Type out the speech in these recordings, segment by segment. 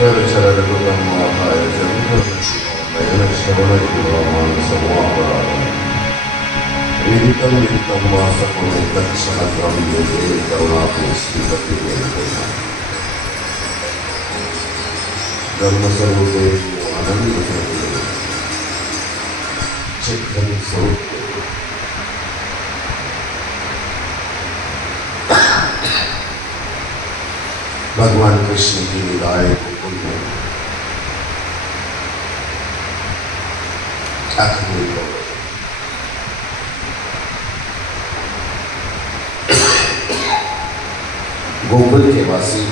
जलचरगुतमाहाय जन्मश्रवणजीवमानसमोपराधम् विदितं विदितं वा सकुले तत्क्षणत्रं यते करुणापि श्रीपतिवेदना ब्रह्मस्वरूपे आनन्दस्वरूपे चित्तन स्वरूप भगवान कृष्ण की लीलाएं गोकुल में अखंड हो गई। गोकुल के वासी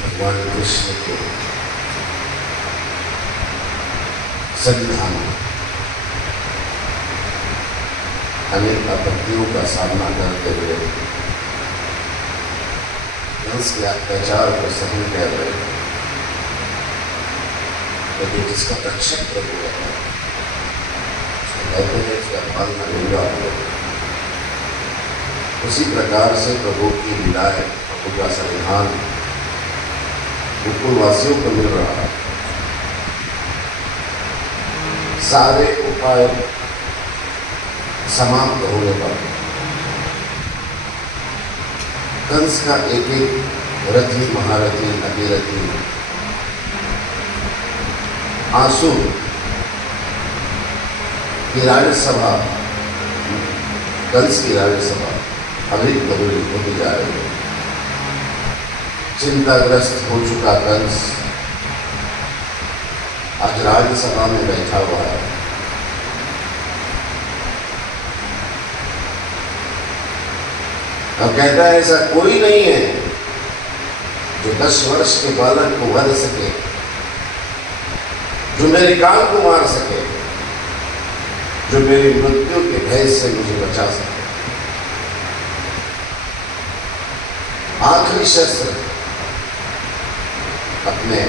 भगवान कृष्ण के सन्निधान में अनेक आपत्तियों का सामना करते हुए कंस के अत्याचार को सहन कर रहे हैं, लेकिन जिसका रक्षक प्रभु है उसको कहते हैं उसका फल मिलेगा। उसी प्रकार से प्रभु की लीलाएं, प्रभु का संविधान गोकुलवासियों को मिल रहा है। सारे उपाय समाप्त होने पर कंस का एक एक रथी महारथी अतिरथी आंसू की राजसभा, कंस की राजसभा अभी कबूली होती जा रही है। चिंताग्रस्त हो चुका कंस आज राज्यसभा में बैठा हुआ है। अब कहता है ऐसा कोई नहीं है जो 10 वर्ष के बालक को वध सके, जो मेरे काल को मार सके, जो मेरी मृत्यु के भय से मुझे बचा सके। आखिरी शस्त्र अपने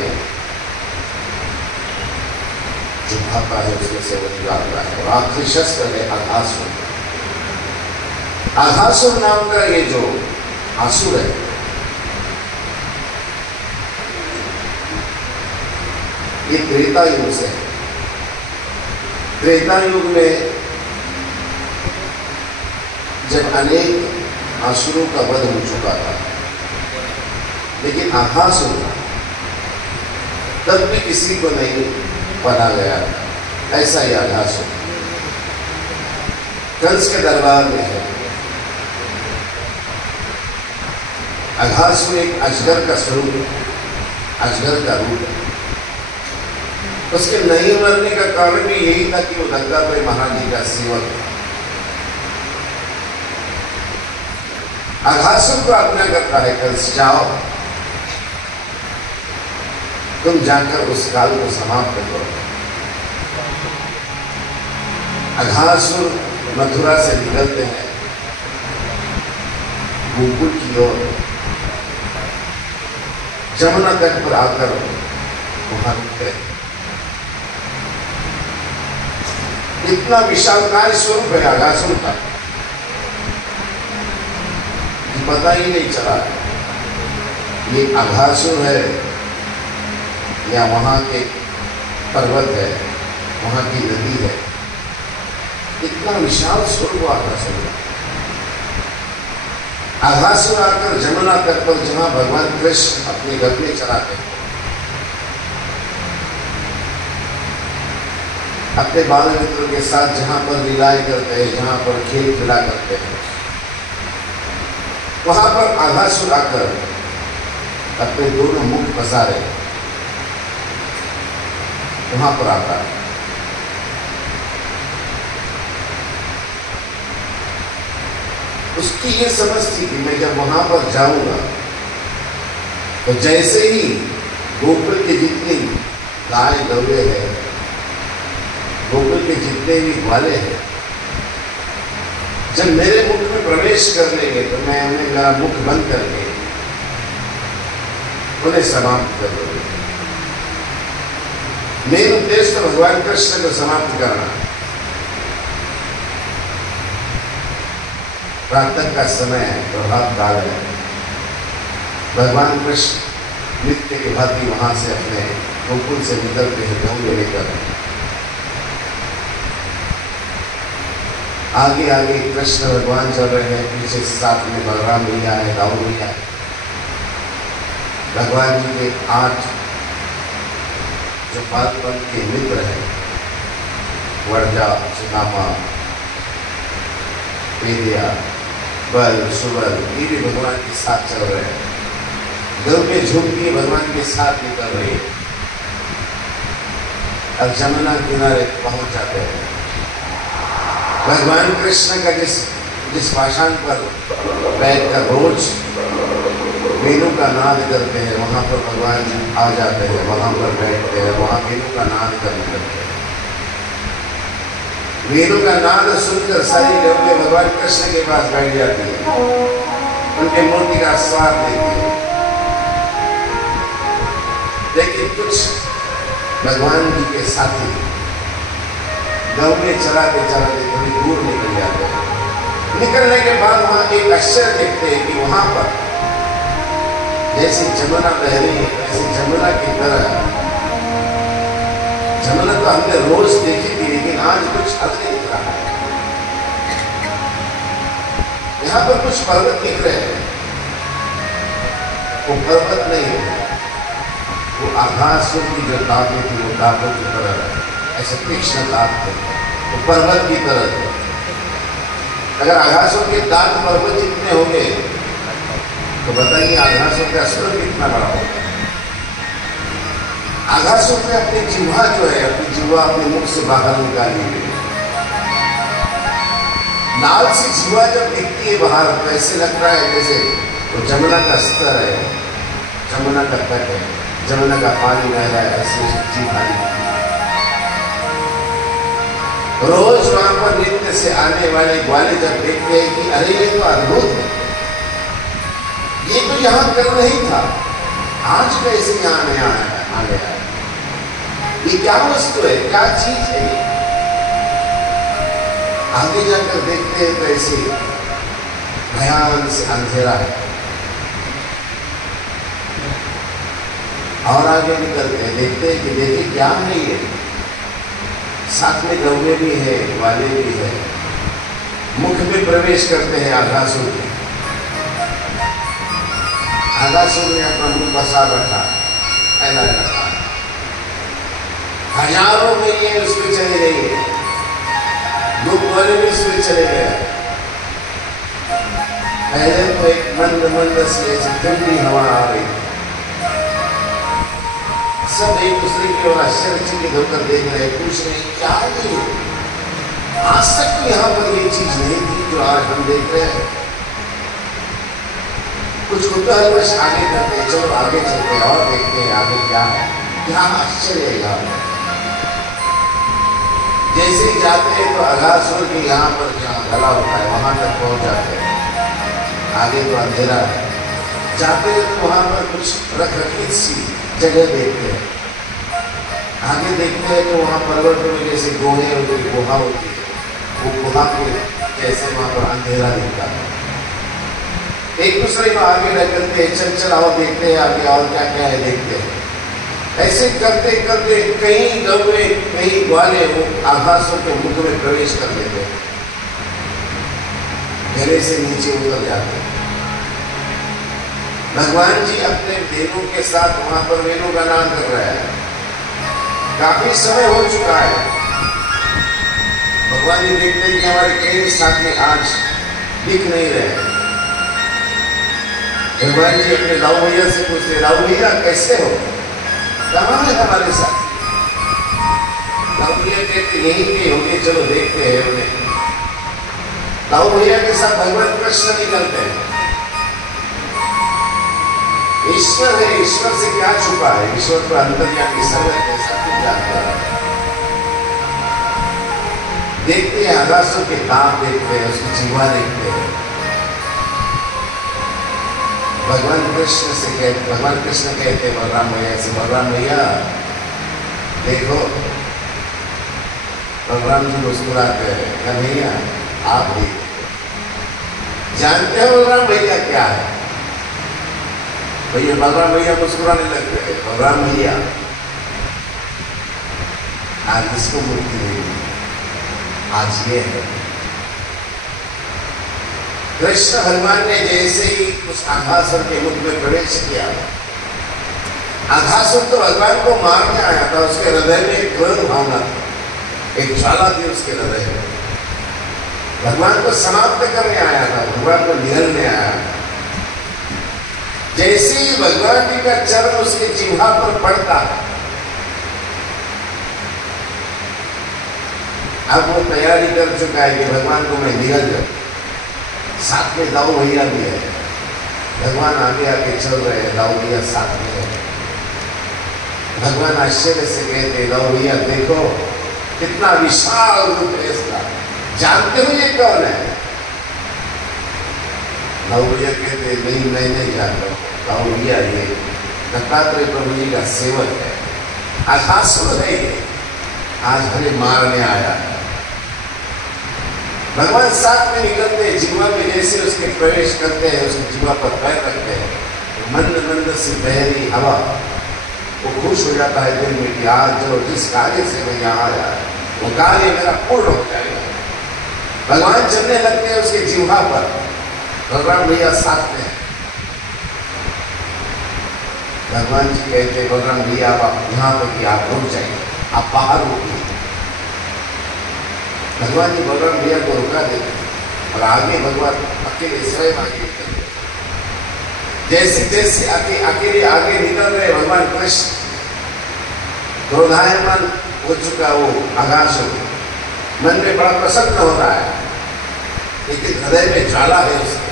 जो भाता है उसमें से वो निकालता है, और आखिरी शस्त्र है आघासुर। आघासुर नाम का ये जो आसुर है, ये त्रेता युग से है। त्रेता युग में जब अनेक आसुरों का वध हो चुका था, लेकिन आघासुर तब भी किसी को नहीं पढ़ा गया। ऐसा ही आघासुर कंस के दरबार में है। आघासुर एक अजगर का स्वरूप है, अजगर का रूप है। उसके नहीं मरने का कारण भी यही था कि वो दत्तात्रेय महाराज जी का सेवक था। आघासुर को आज्ञा करता है कंस, जाओ तुम जाकर उस काल को समाप्त करो। आघासुर मथुरा से निकलते हैं गोकुल की ओर। जमुना तट पर आकर वहां रुकते हैं। इतना विशालकाय स्वरूप है आघासुर का कि पता ही नहीं चला ये आघासुर है या वहां के पर्वत है, वहां की नदी है। इतना विशाल स्वरूप आघासुर है। आघासुर आकर जमुना तट पर जहां भगवान कृष्ण अपने गद्दे चलाते हैं, अपने बाल मित्रों के साथ जहां पर लीलाएं करते हैं, जहां पर खेल खिला करते हैं, वहां पर आघासुर आकर अपने दोनों मुख पसारे वहां पर आता है। उसकी ये समझ थी कि मैं जब वहां पर जाऊंगा तो जैसे ही गोकुल के जितने गाय गौरे हैं, गोकुल के जितने भी ग्वाले हैं, जब मेरे मुख में प्रवेश कर लेंगे तो मैं उन्हें मेरा मुख बंद करके उन्हें समाप्त कर दूंगा। मेन उद्देश्य तो भगवान कृष्ण को समाप्त करना। प्रातः का समय है, प्रभात काल है। भगवान कृष्ण नित्य के भांति वहां से अपने गोकुल से निकलते हैं गऊ लेकर। आगे आगे कृष्ण भगवान चल रहे हैं, पीछे साथ में बलराम भैया है, दाऊ भैया है। भगवान जी के 8 जो बालपन के मित्र हैं, वर्जा, सुदामा, पेदिया, बल, सुबल, ये भी भगवान के साथ चल रहे हैं। गऊ में झुमकी भगवान के साथ निकल रही है। अब जमुना किनारे पहुंच जाते हैं। भगवान कृष्ण का जिस पाषाण पर बैठकर रोज वेणु का नाद करते हैं, वहां पर भगवान जी आ जाते हैं, वहां पर बैठते हैं, वहां वेणु का नाद करने लगते हैं। वेणु का नाद सुनकर सारी गौएं भगवान कृष्ण के पास बैठ जाती है, उनके मूर्ति का स्वाद लेती है। लेकिन कुछ भगवान जी के साथी गौएं चलाते चलाते थोड़ी दूर निकल जाते हैं। निकलने के बाद वहां एक आश्चर्य देखते हैं कि वहां पर जैसे जमुना बह रही है, ऐसे जमुना की तरह, जमुना तो हमने रोज देखी थी, लेकिन आज कुछ अलग दिख रहा है। यहाँ पर कुछ पर्वत दिख रहे हैं। वो पर्वत नहीं है, वो आकाशों की जो दांतें थी, वो दांतों की तरह ऐसे तीक्ष्ण दांत थे, वो पर्वत की तरह थे। अगर आकाशों के दांत पर्वत जितने होंगे तो बताइए आकाशों का स्वर कितना बड़ा होगा। आकाशों में अपनी जिह्वा जो है, अपनी जिह्वा अपने मुख से बाहर निकाली, लाल सी जिह्वा जब दिखती है बाहर, तो ऐसे लगता है जैसे वो जमुना का स्तर है, जमुना का तट है, जमुना का पानी बह रहा है, ऐसे जिह्वा दिखती है। रोज वहां पर नित्य से आने वाले ग्वाले जब देखते हैं कि अरे ये तो अद्भुत है, ये तो यहाँ कल नहीं था, आज कैसे यहाँ नया आ गया, ये क्या वस्तु है, क्या चीज है ये। आगे जाकर देखते हैं तो ऐसे भयान से अंधेरा है। और आगे निकलते हैं, देखते हैं कि देखिए क्या है ये, साथ में गौएं भी है, ग्वाले भी है। मुख में प्रवेश करते हैं आकाशों के। आकाशों में अपना मुख बसा रखा, फैला रखा, हजारों में ये उसमें चले गए, लोग वाले भी उसमें चले गए। पहले तो एक मंद मंद से ठंडी हवा आ रही, सब एक दूसरे की ओर आश्चर्यचकित होकर देख रहे, पूछ रहे क्या ये, आज तक तो यहाँ पर ये चीज नहीं थी जो आज हम देख रहे हैं। कुछ कुतूहलवश आगे करते हैं, चलो आगे चलते हैं और देखते हैं आगे क्या है, क्या आश्चर्य है यहाँ पर। जैसे ही जाते हैं तो अघासुर के यहाँ पर जहाँ गला होता है वहां तक पहुंच जाते हैं। आगे तो अंधेरा है, जाते हैं तो वहां पर कुछ रखरखीत सी जगह देखते हैं। आगे देखते हैं तो वहां पर्वतों में जैसे गुहे होती, गुहा होती है, वो गुहा के जैसे वहां पर अंधेरा दिखता है। एक दूसरे को आगे रख करते हैं, चल चल और देखते हैं आगे और क्या क्या है देखते हैं। ऐसे करते करते कई गौए कई ग्वाले वो आकाशों के मुख में प्रवेश कर लेते हैं, गले से नीचे उतर जाते हैं। भगवान जी अपने वेणु के साथ वहां पर वेणु का नाम कर रहा है। काफी समय हो चुका है, भगवान जी देखते हैं कि हमारे कई साथी आज दिख नहीं रहे। भगवान जी अपने राव भैया से पूछते, राव भैया कैसे हो, कहाँ है हमारे साथ। राव भैया कहते यहीं के होंगे, चलो देखते हैं उन्हें। राव भैया के साथ भगवान कृष्ण निकलते हैं। ईश्वर है, ईश्वर से क्या छुपा है, ईश्वर तो अंतर्यामी सब सब कुछ जानता है। देखते हैं आकाशों के दांत देखते हैं, उसकी जीवा देखते हैं। भगवान कृष्ण से कहते, भगवान कृष्ण कहते हैं बलराम भैया से, बलराम भैया देखो। बलराम जी मुस्कुराते हैं, कन्हैया आप देखो। जानते हो बलराम भैया क्या है, भैया बलराम भैया मुस्कुराने लग गए। बलराम भैया आज इसको मुक्ति देगी, आज ये है। कृष्ण भगवान ने जैसे ही उस आघासुर के मुख में प्रवेश किया, आघासुर तो भगवान को मारने आया था, उसके हृदय में एक क्रोध भावना थी, एक ज्वाला थी उसके हृदय में। भगवान को समाप्त करने आया था, भगवान को निगलने आया था। जैसे ही भगवान जी का चरण उसके जिह्वा पर पड़ता, अब वो तैयारी कर चुका है कि भगवान को मैं निगल जाऊं। साथ में दाऊ भैया भी है, भगवान आगे आगे चल रहे हैं, दाऊ भैया साथ में है। भगवान आश्चर्य से कहते, दाऊ भैया देखो कितना विशाल रूप है इसका, जानते हो ये कौन है? दाऊ भैया कहते नहीं, मैं नहीं जानता हूँ। दाऊ भैया ये दत्तात्रेय प्रभु जी का सेवक है, आघासुर है ये, आज हमें मारने आया है। भगवान साथ में निकलते, जिह्वा में जैसे उसके प्रवेश करते हैं, उसके जिह्वा पर पैर रखते हैं, मंद मंद से बहरी हवा, वो खुश हो जाता है दिल में कि आज जो जिस कार्य से मैं यहाँ आया वो कार्य मेरा पूर्ण हो जाएगा। भगवान चलने लगते हैं उसके जिह्वा पर, बलराम भैया साथ में। भगवान जी कहते बलराम भैया आप यहाँ पर कि आप रुक जाइए, आप बाहर रुकिए। भगवान जी बलराम भैया को रुका देते और आगे भगवान अकेले स्वयं आगे निकलते। जैसे जैसे अकेले आगे निकल रहे भगवान कृष्ण, क्रोधायमान हो चुका वो आघासुर, मन में बड़ा प्रसन्न हो रहा है, लेकिन हृदय में ज्वाला है उसके।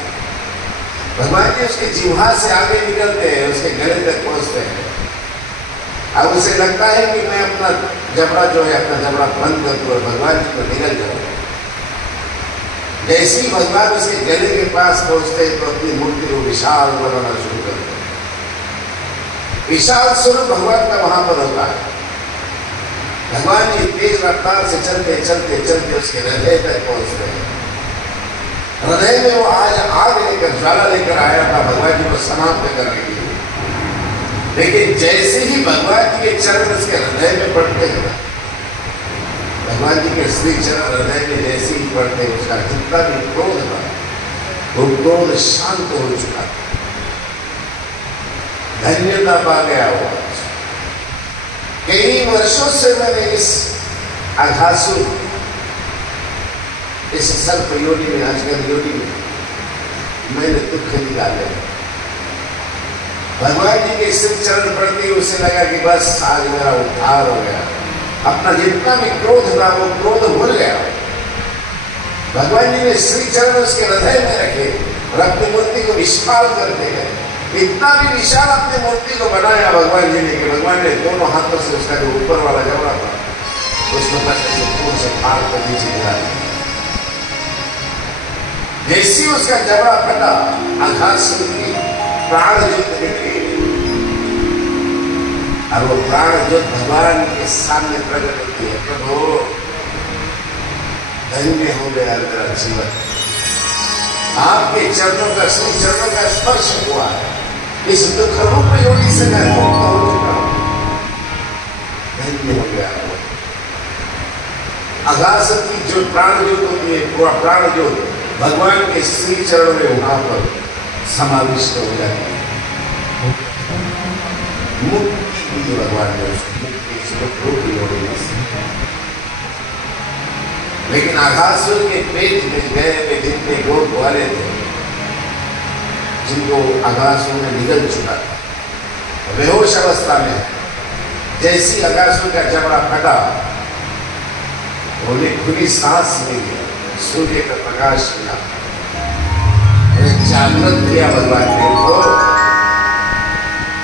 भगवान जी उसके जिह्वा से आगे निकलते हैं, उसके गले तक पहुंचते हैं। अब उसे लगता है कि मैं अपना जबड़ा जो है, अपना जबड़ा बंद कर दूं और भगवान जी को निगल जाऊं। जैसे ही भगवान उसके गले के पास पहुंचते हैं तो अपनी मूर्ति को विशाल बनाना शुरू करते हैं। विशाल स्वरूप भगवान का वहां पर होता है। भगवान जी तेज रफ्तार से चलते चलते चलते उसके हृदय तक पहुंचते हैं। हृदय में वो आज आग लेकर, ज्वाला लेकर आया था भगवान जी को समाप्त करने के लिए। लेकिन जैसे ही भगवान जी के चरण उसके हृदय में पड़ते हैं, भगवान जी के श्री चरण हृदय में जैसे ही पड़ते, उसका जितना भी क्रोध था वो क्रोध शांत हो चुका था, धन्यता पा गया वो। कई वर्षों से मैंने इस आघासुर, इस सर्प योनि में, अजगर योनि में मैंने दुख निकाले। भगवान जी के श्री चरण पड़ते उसे लगा कि बस आज मेरा उद्धार हो गया, अपना जितना भी क्रोध था वो क्रोध भूल गया। भगवान जी ने श्री चरण उसके हृदय में रखे और अपनी मूर्ति को विशाल करते गए। इतना भी विशाल अपनी मूर्ति को बनाया भगवान जी ने कि भगवान ने दोनों हाथों से उसका जो ऊपर वाला जबड़ा था उसको पूर्ण से फाड़ कर नीचे गिरा दिया। जैसे उसका जबड़ा फटा, आघासुर की प्राण ज्योत निकली और वो प्राण ज्योत भगवान के सामने प्रकट होती है। प्रभु धन्य हो गया मेरा जीवन, आपके चरणों का, श्री चरणों का स्पर्श हुआ है, इस दुख रूप योनि से मैं मुक्त हो चुका हूं, धन्य हो गया। आघासुर की जो प्राण ज्योत होती है, पूरा प्राण ज्योत भगवान के श्री चरण में वहां पर समाविष्ट हो जाती है। मुक्ति दी भगवान ने उसको, लेकिन आघासुर के पेट में गए हुए जितने गोद वाले थे, जिनको आघासुर में निगल चुका था, बेहोश अवस्था में, जैसी आघासुर का जबड़ा फटा, उन्हें खुली सांस मिली, सूर्य का प्रकाश मिला, जागृत किया भगवान ने उनको।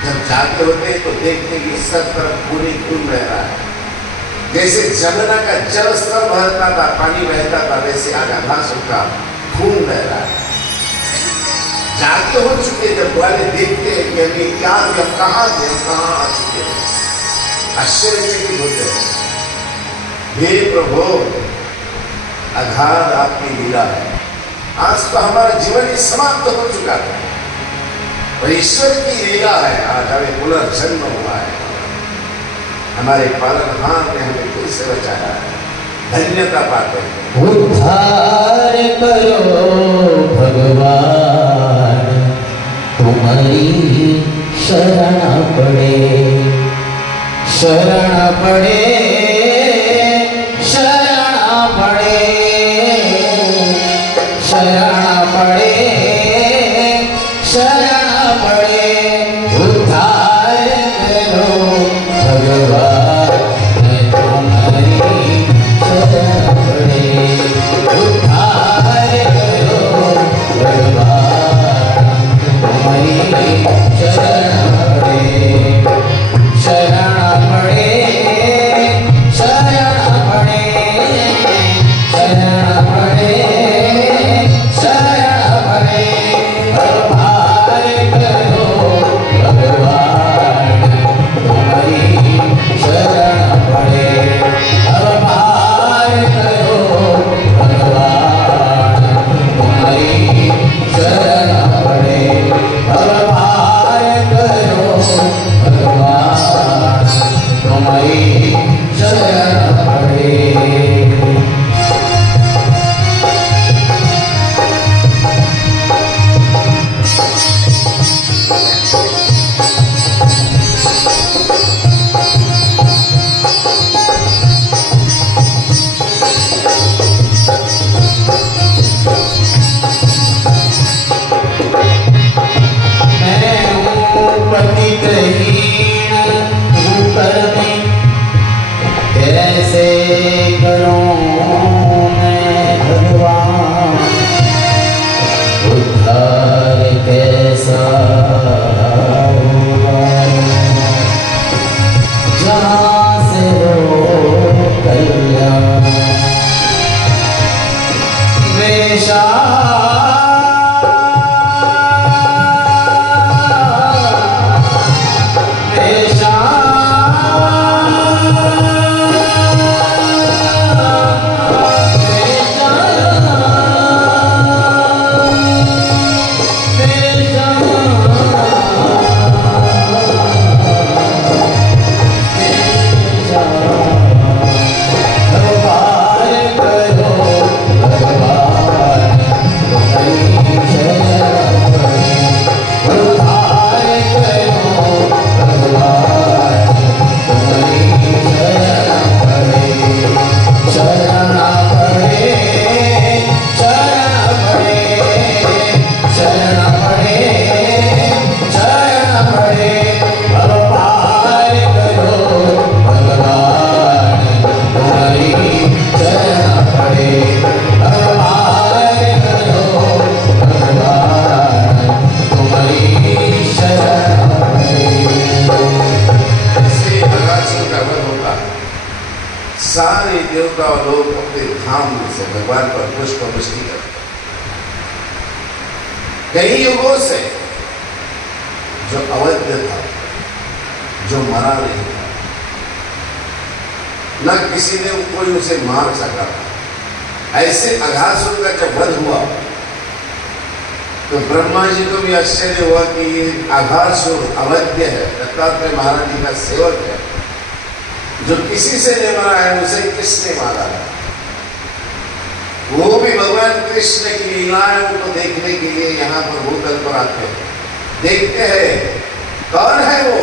जब जागते होते हैं तो देखते कि सब तरफ खून खून बह रहा है। जैसे जमुना का जल स्तर बहता था, पानी बहता था, वैसे आज आघासुर का खून बह रहा है। जागते हो चुके जब वाले देखते हैं कि हमें क्या, हम कहाँ थे, हम कहाँ आ चुके हैं, आश्चर्यचकित होते हैं। हे प्रभु, अगाध आपकी लीला है। आज तो हमारा जीवन ही समाप्त हो चुका था, और ईश्वर की लीला है, आज हमें पुनर्जन्म हुआ है, हमारे पालनहार ने हमें फिर से बचाया है, धन्यता पाते हैं। उद्धार करो भगवान, तुम्हारी शरण पड़े, शरण पड़े, शरण पड़े, शरण पड़े, शरण पड़े। उद्धार करो भगवान, तुम्हारी शरण पड़े, उद्धार करो भगवान, तुम्हारी शरण पड़े, शरण पड़े, शरण पड़े, शरण पड़े, शरण पड़े। उद्धार करो भगवान, तुम्हारी शरण पड़े, उद्धार करो भगवान, तुम्हारी शरण पड़े, उद्धार करो भगवान, तुम्हारी शरण पड़े। मैं हूँ पतितहीन हूँ कर्मी, कैसे करूँ मैं भगवान, उद्धार कैसा होगा जहाँ से हो कल्याण। सारे देवता और लोग अपने धाम से भगवान पर पुष्प वृष्टि करते हैं। कई युगों से जो अवैध था, जो मरा नहीं था, न किसी ने कोई उसे मार सका था, ऐसे अघासुर का जब वध हुआ तो ब्रह्मा जी को भी आश्चर्य हुआ कि ये अघासुर अवैध है, दत्तात्रेय महाराज जी का सेवक है, जो किसी से नहीं मरा है, उसे किसने मारा है? वो भी भगवान कृष्ण की लीलाओं को देखने के लिए यहाँ पर भूतल पर आते हैं, देखते हैं कौन है वो,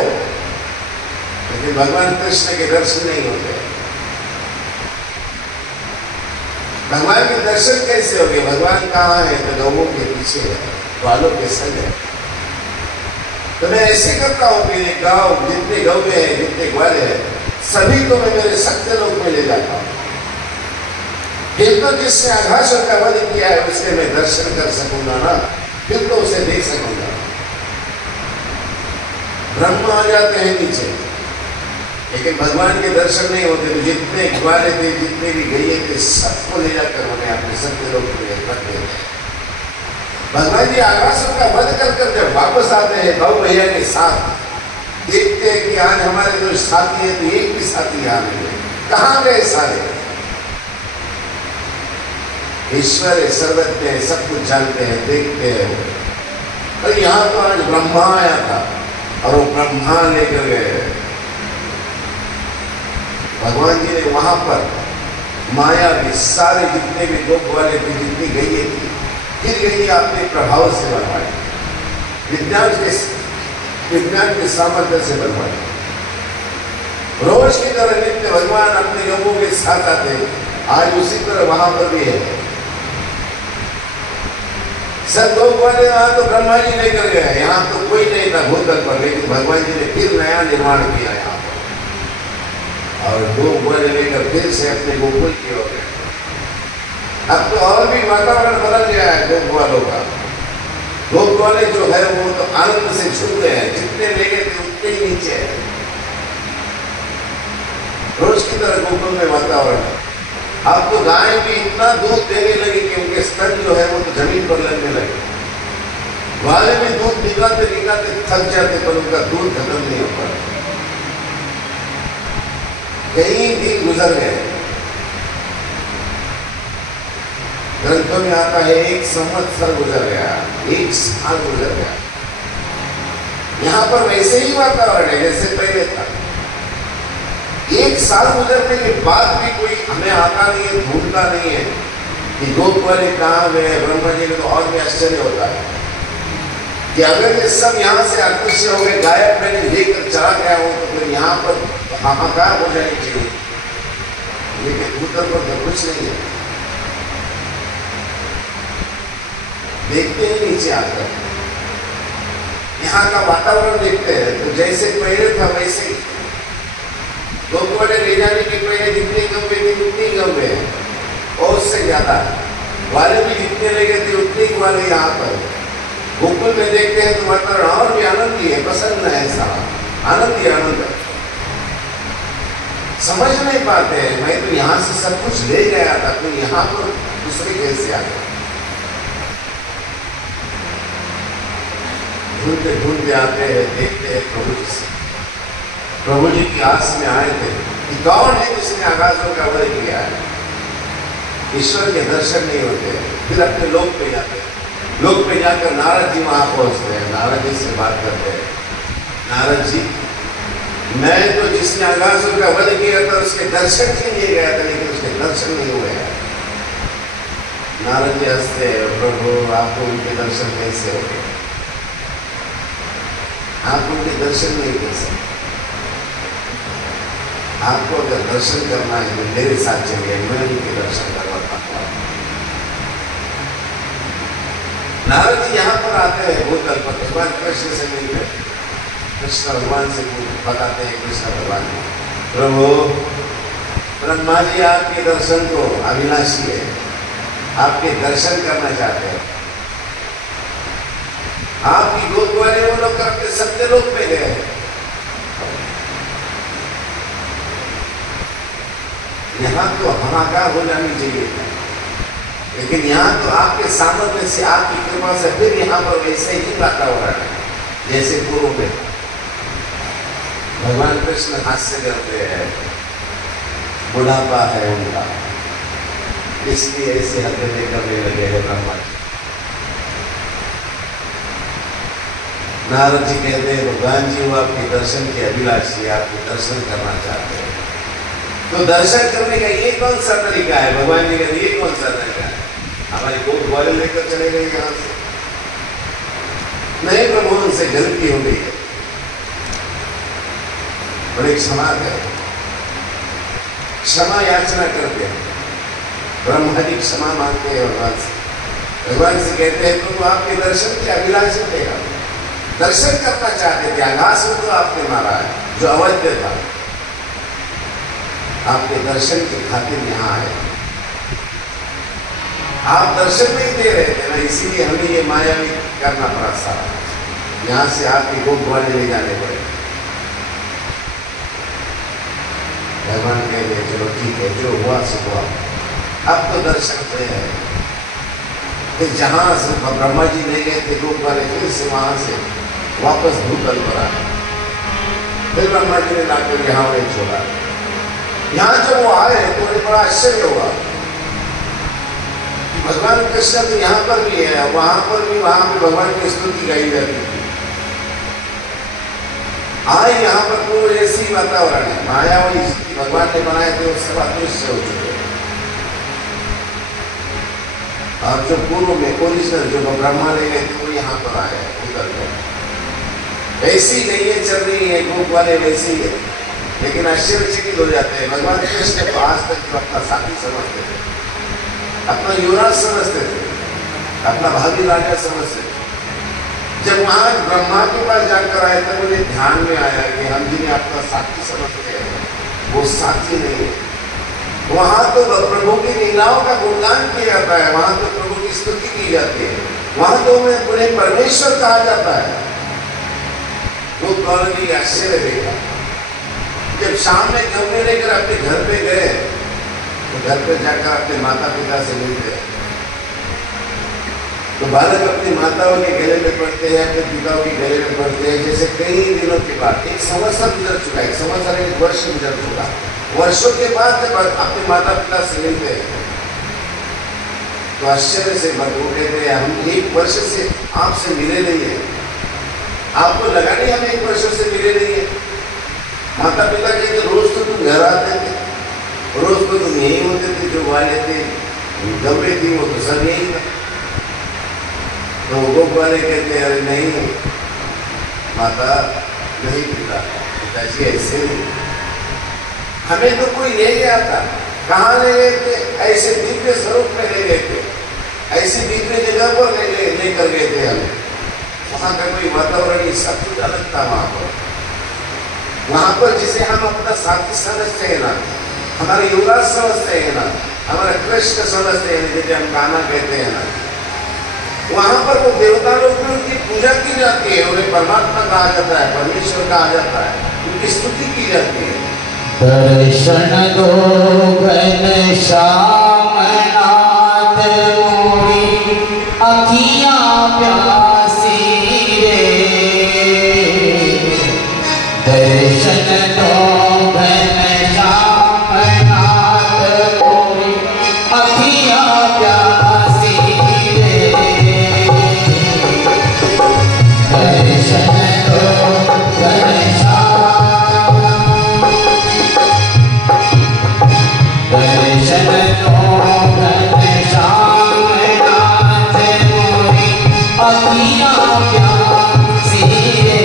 लेकिन भगवान कृष्ण के दर्शन नहीं होते। भगवान के दर्शन कैसे हो गए? भगवान कहाँ है? तो गौओं के पीछे है, ग्वालों के संग है। तो मैं ऐसे करता हूँ कि गाँव जितने गौ है, जितने ग्वाले हैं, सभी को मैं मेरे सत्य लोक में ले जाता हूँ। फिर तो जिसने अघासुर का वध किया है उसके मैं दर्शन कर सकूंगा ना, फिर तो उसे देख सकूंगा। ब्रह्मा आ जाते हैं नीचे, लेकिन भगवान के दर्शन नहीं होते। तो जितने ग्वाले थे, जितने भी गैये थे, सबको ले जाकर उन्हें अपने सत्य लोक में रख देते हैं। भगवान जी अघासुर का वध कर जब वापस आते हैं गौ भैया के साथ, देखते हैं कि आज हमारे जो साथी है तो एक भी साथी यहाँ नहीं है, कहाँ गए सारे? ईश्वर है, सर्वज्ञ है, सब कुछ जानते हैं, देखते हैं। और यहाँ तो आज ब्रह्मा आया था और वो ब्रह्मा लेकर गए। भगवान जी ने वहां पर माया भी सारे जितने भी गोप वाले थे, जितनी गई थी, फिर यही अपने प्रभाव से बनवाई, विज्ञान के सामर्थ्य से बनवाई। रोज की तरह नित्य भगवान अपने योगों के साथ आते, आज उसी तरह वहां पर भी है। सब गोप वाले वहां तो ब्रह्मा जी लेकर गए, यहाँ तो कोई नहीं था भूतल पर, लेकिन भगवान जी ने फिर नया निर्माण किया यहाँ पर, और गोप वाले लेकर फिर से अपने गोकुल की हो गए। अब तो और भी वातावरण बदल गया है गोप वालों का। गोप वाले जो है वो तो आनंद से छू गए हैं, जितने ले गए थे उतने ही नीचे है। रोज की तरह गोकुल में वातावरण। अब तो गाय भी इतना दूध देने लगी कि उनके स्तन जो है वो तो जमीन पर लगने लगे। वाले भी दूध निकालते निकालते थक जाते, पर उनका दूध खत्म नहीं हो पाता। कई दिन गुजर गए। ग्रंथों में आता है 1 संवत्सर गुजर गया, 1 साल गुजर गया। यहाँ पर वैसे ही वातावरण है जैसे पहले था। 1 साल गुजरने के बाद भी कोई हमें आता नहीं है, ढूंढता नहीं है कि गोप वाले कहाँ गए। ब्रह्मा जी को तो और भी आश्चर्य होता है कि अगर ये सब यहाँ से आकर्षित हो गए, गायब मैंने लेकर चला गया हूँ, तो फिर यहाँ पर हाहाकार हो जानी चाहिए। लेकिन भूतल पर तो कुछ नहीं है। देखते ही नीचे आकर यहाँ का वातावरण देखते हैं, तो जैसे पहले था वैसे ही। गोप वाले ले जाने के पहले जितनी गंभे थी उतनी गंभे है, और उससे ज्यादा वाले भी जितने ले गए थे उतने ही वाले यहाँ पर गोकुल में देखते हैं तो वातावरण और भी आनंदी है, प्रसन्न है, सारा आनंद ही आनंद है। समझ नहीं पाते हैं, मैं तो यहाँ से सब कुछ ले गया था, तो यहाँ पर दूसरे कैसे आ गया। ढूंढते ढूंढते आते हैं, देखते हैं प्रभु जी से। प्रभु जी की आस में आए थे कि कौन है जिसने आकाशों का वध किया है। ईश्वर के दर्शन नहीं होते, फिर अपने लोक पे जाते हैं। लोक पे जाकर नारद जी वहां पहुंचते हैं, नारद जी से बात करते हैं। नारद जी, मैं तो जिसने आकाशों का वध किया था उसके दर्शन के लिए गया था, लेकिन उसके दर्शन नहीं हुए हैं। नारद जी हंसते हैं, प्रभु आपको उनके दर्शन कैसे हो गए? आप उनके दर्शन नहीं कर सकते। आपको अगर दर्शन करना है तो मेरे साथ चलिए, मैं उनके दर्शन करवाता हूँ। नारद जी यहाँ पर आते हैं भूतल पर, भगवान कृष्ण से मिलते। कृष्ण भगवान से बताते हैं, कृष्ण भगवान प्रभु ब्रह्मा जी आपके दर्शन को अभिलाषी है, आपके दर्शन करना चाहते हैं। आपकी गोद वाले वो लोग करते सत्य लोक में गए हैं। यहाँ तो हाहाकार हो जानी चाहिए, लेकिन यहाँ तो आपके सामर्थ्य से, आपकी कृपा से फिर यहाँ पर वैसे ही वातावरण है जैसे पूर्व में। भगवान कृष्ण हास्य करते हैं, बुढ़ापा है उनका, इसलिए ऐसे हरकतें करने लगे हैं ब्रह्मा जी। नारद जी कहते हैं भगवान जी वो आपके दर्शन के अभिलाषी, आपके दर्शन करना चाहते हैं। तो दर्शन करने का ये कौन सा तरीका है? भगवान जी कहते ये कौन सा तरीका है? हमारे गोद वाले लेकर चले गए यहाँ से? नहीं प्रभु, उनसे गलती हो गई है, बड़ी क्षमा है। क्षमा याचना करते हैं, ब्रह्मा जी क्षमा मांगते हैं भगवान से। भगवान से कहते हैं प्रभु आपके दर्शन के अभिलाषी थे, दर्शन करना चाहते थे। आकाश में तो आपने मारा है जो अवैध था, आपके दर्शन के खातिर यहाँ आए। आप दर्शन नहीं दे रहे थे ना, इसीलिए हमें ये माया भी करना पड़ा सारा। यहाँ से आपके गोद वाले ले जाने पड़े। भगवान कहते चलो ठीक है, जो हुआ सो हुआ, अब तो दर्शन हुए हैं। फिर जहाँ से ब्रह्मा जी ले गए थे गोद वाले, फिर से वहां से वापस भूतल पर आए। फिर ब्रह्मा जी ने लाकर यहाँ उन्हें छोड़ा। यहाँ जब वो आए तो उन्हें बड़ा आश्चर्य हुआ, भगवान कृष्ण तो यहाँ पर भी है, वहां पर भी, वहां पे भगवान की स्तुति गाई जाती है। आज यहाँ पर तो ऐसी वातावरण है, मायावी भगवान ने बनाए थे वो सब अदृश्य हो चुके हैं। और जो पूर्व में ओरिजिनल जो ब्रह्मा ले गए थे वो यहाँ पर आए, उतर गए। ऐसी गईये चल रही है, गोप वाले वैसी है, लेकिन आश्चर्यचकित हो जाते हैं। भगवान कृष्ण को आज तक जो अपना साथी समझते थे, अपना युवराज समझते थे, अपना भावी राजा समझते थे, जब वहां ब्रह्मा के पास जाकर आए तब मुझे ध्यान में आया कि हम जिन्हें अपना साथी समझते हैं वो साथी नहीं है। वहां तो प्रभु की लीलाओं का गुणगान किया जाता है, वहां तो प्रभु की स्तुति की जाती है, वहां तो उन्हें परमेश्वर कहा जाता है। वो कौन आश्चर्य देखा जब शाम में कमरे लेकर अपने घर पे गए तो घर पे जाकर अपने माता पिता से मिलते हैं तो बालक अपनी माताओं के गले में पड़ते हैं, अपने पिताओं के गले में पड़ते हैं। जैसे कई दिनों के बाद, एक संवत्सर गुजर चुका है, एक संवत्सर एक वर्ष गुजर चुका, वर्षों के बाद जब अपने माता पिता से मिलते हैं तो आश्चर्य से वो कहते हैं हम 1 वर्ष से आपसे मिले नहीं है, आपको लगा नहीं हम 1 वर्ष से मिले नहीं है। माता पिता कहते रोज तो तुम घर आते थे, रोज तो तुम यही होते थे, जो वाले थे गमले थी वो तो सब यही था। तो गोप वाले कहते हैं अरे नहीं माता नहीं पिताजी ऐसे नहीं, हमें तो कोई ले गया था। कहाँ ले गए थे? ऐसे दिव्य स्वरूप में ले गए थे, ऐसी दिव्य जगह पर लेकर गए थे हमें। वहाँ का कोई वातावरण सब कुछ अलग था। वहाँ पर जिसे हम अपना साथी समझते हैं ना, हमारे युवराज समझते हैं ना, हमारा कृष्ण समझते हैं, जैसे हम गाना कहते हैं ना, वहां पर वो देवता लोग भी उनकी पूजा की जाती है, उन्हें परमात्मा कहा जाता है, परमेश्वर कहा जाता है, उनकी स्तुति की जाती है। दर्शन दो घनश्याम नाथ मोरी अखियां प्यासी रे, दर्शन दो घनश्याम नाथ मोरी अखियां प्यासी रे, दर्शन दो घनश्याम, दर्शन दो घनश्याम नाथ मोरी अखियां प्यासी रे,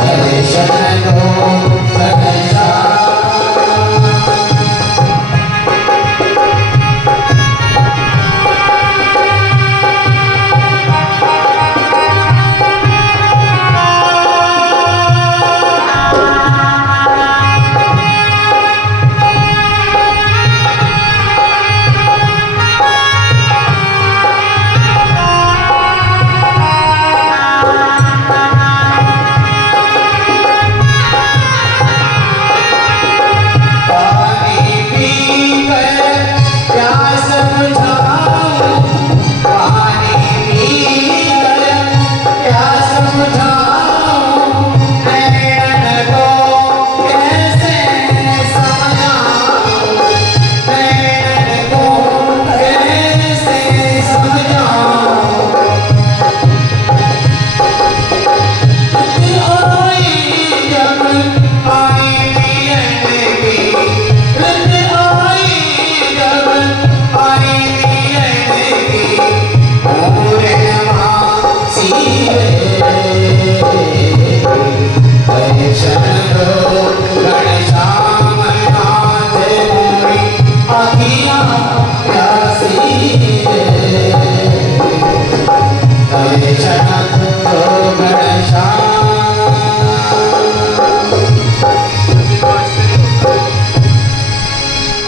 दर्शन दो घनश्याम।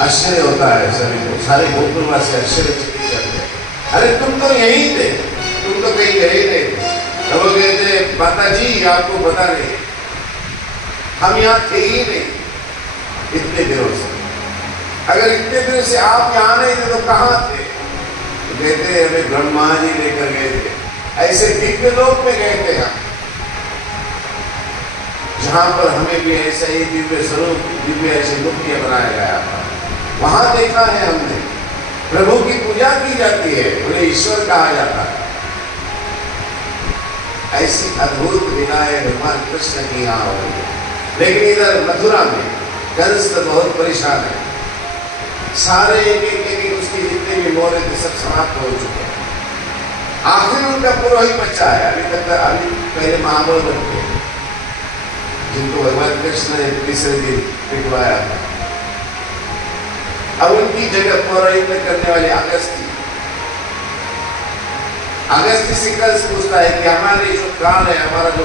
आश्चर्य होता है सभी को, सारे गोकुलवासी आश्चर्यचकित करते हैं, अरे तुम तो यही थे, तुम तो कहीं गए नहीं। तो वो कहते माता जी आपको पता नहीं, हम यहाँ थे ही नहीं इतने दिनों से, अगर इतने दिनों से आप यहाँ नहीं थे तो कहाँ थे? तो कहते हमें ब्रह्मा जी लेकर गए थे, ऐसे दिव्य लोक में गए थे हम, जहां पर हमें भी ऐसा ही दिव्य स्वरूप, दिव्य ऐसे मुक्तियां बनाया गया था। वहां देखा है हमने, प्रभु की पूजा की जाती है, उन्हें ईश्वर कहा जाता है। ऐसी अद्भुत लीलाएं भगवान कृष्ण की यहाँ हो रही है। लेकिन इधर मथुरा में कंस तो बहुत परेशान है। सारे एक उसके जितने भी मोरे थे सब समाप्त हो चुके हैं। आखिर उनका पुरोहित बच्चा है, अभी पहले महाबल बन गए, जिनको भगवान कृष्ण ने तीसरे दिन पिटवाया था। अब उनकी जगह पौराणिक करने वाले अगस्त्य से कंस पूछता है कि हमारे जो काल है, हमारा जो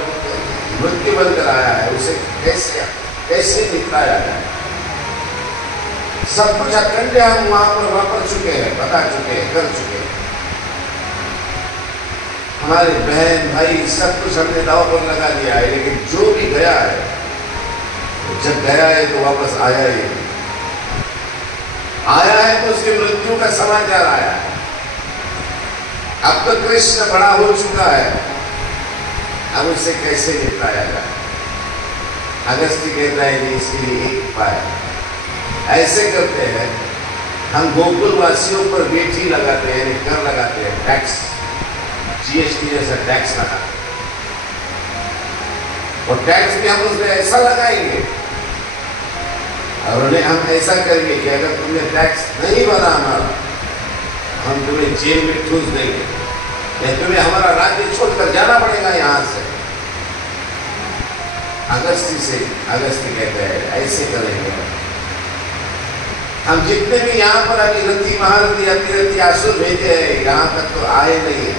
मृत्यु बनकर आया है, उसे कैसे निपटाया जाए। सब कुछ अखंड हम वहां पर वापर चुके हैं, बता चुके हैं, कर चुके हैं। हमारे बहन भाई सब कुछ हमने दाव पर लगा दिया है, लेकिन जो भी गया है, जब गया है तो वापस आया ही नहीं। आया है तो उसकी मृत्यु का समाचार आया है। अब तो कृष्ण बड़ा हो चुका है, अब उसे कैसे निपटाया जाए। अगस्त्य कहता है कि इसके लिए एक उपाय है। ऐसे करते हैं, हम गोकुल वासियों पर वेठी लगाते हैं, कर लगाते हैं, टैक्स, जीएसटी जैसा टैक्स लगाते हैं। और टैक्स भी हम उसमें ऐसा लगाएंगे और उन्हें हम ऐसा करेंगे कि अगर तुमने टैक्स नहीं भरा हमारा, हम तुम्हें जेल में ठूस देंगे या तुम्हें हमारा राज्य छोड़कर जाना पड़ेगा यहाँ से। अगस्त्य कहते हैं ऐसे करेंगे हम। जितने भी यहाँ पर अभी रथी महारथी अतिरथी आसुर भेजे हैं, यहाँ तक तो आए नहीं है।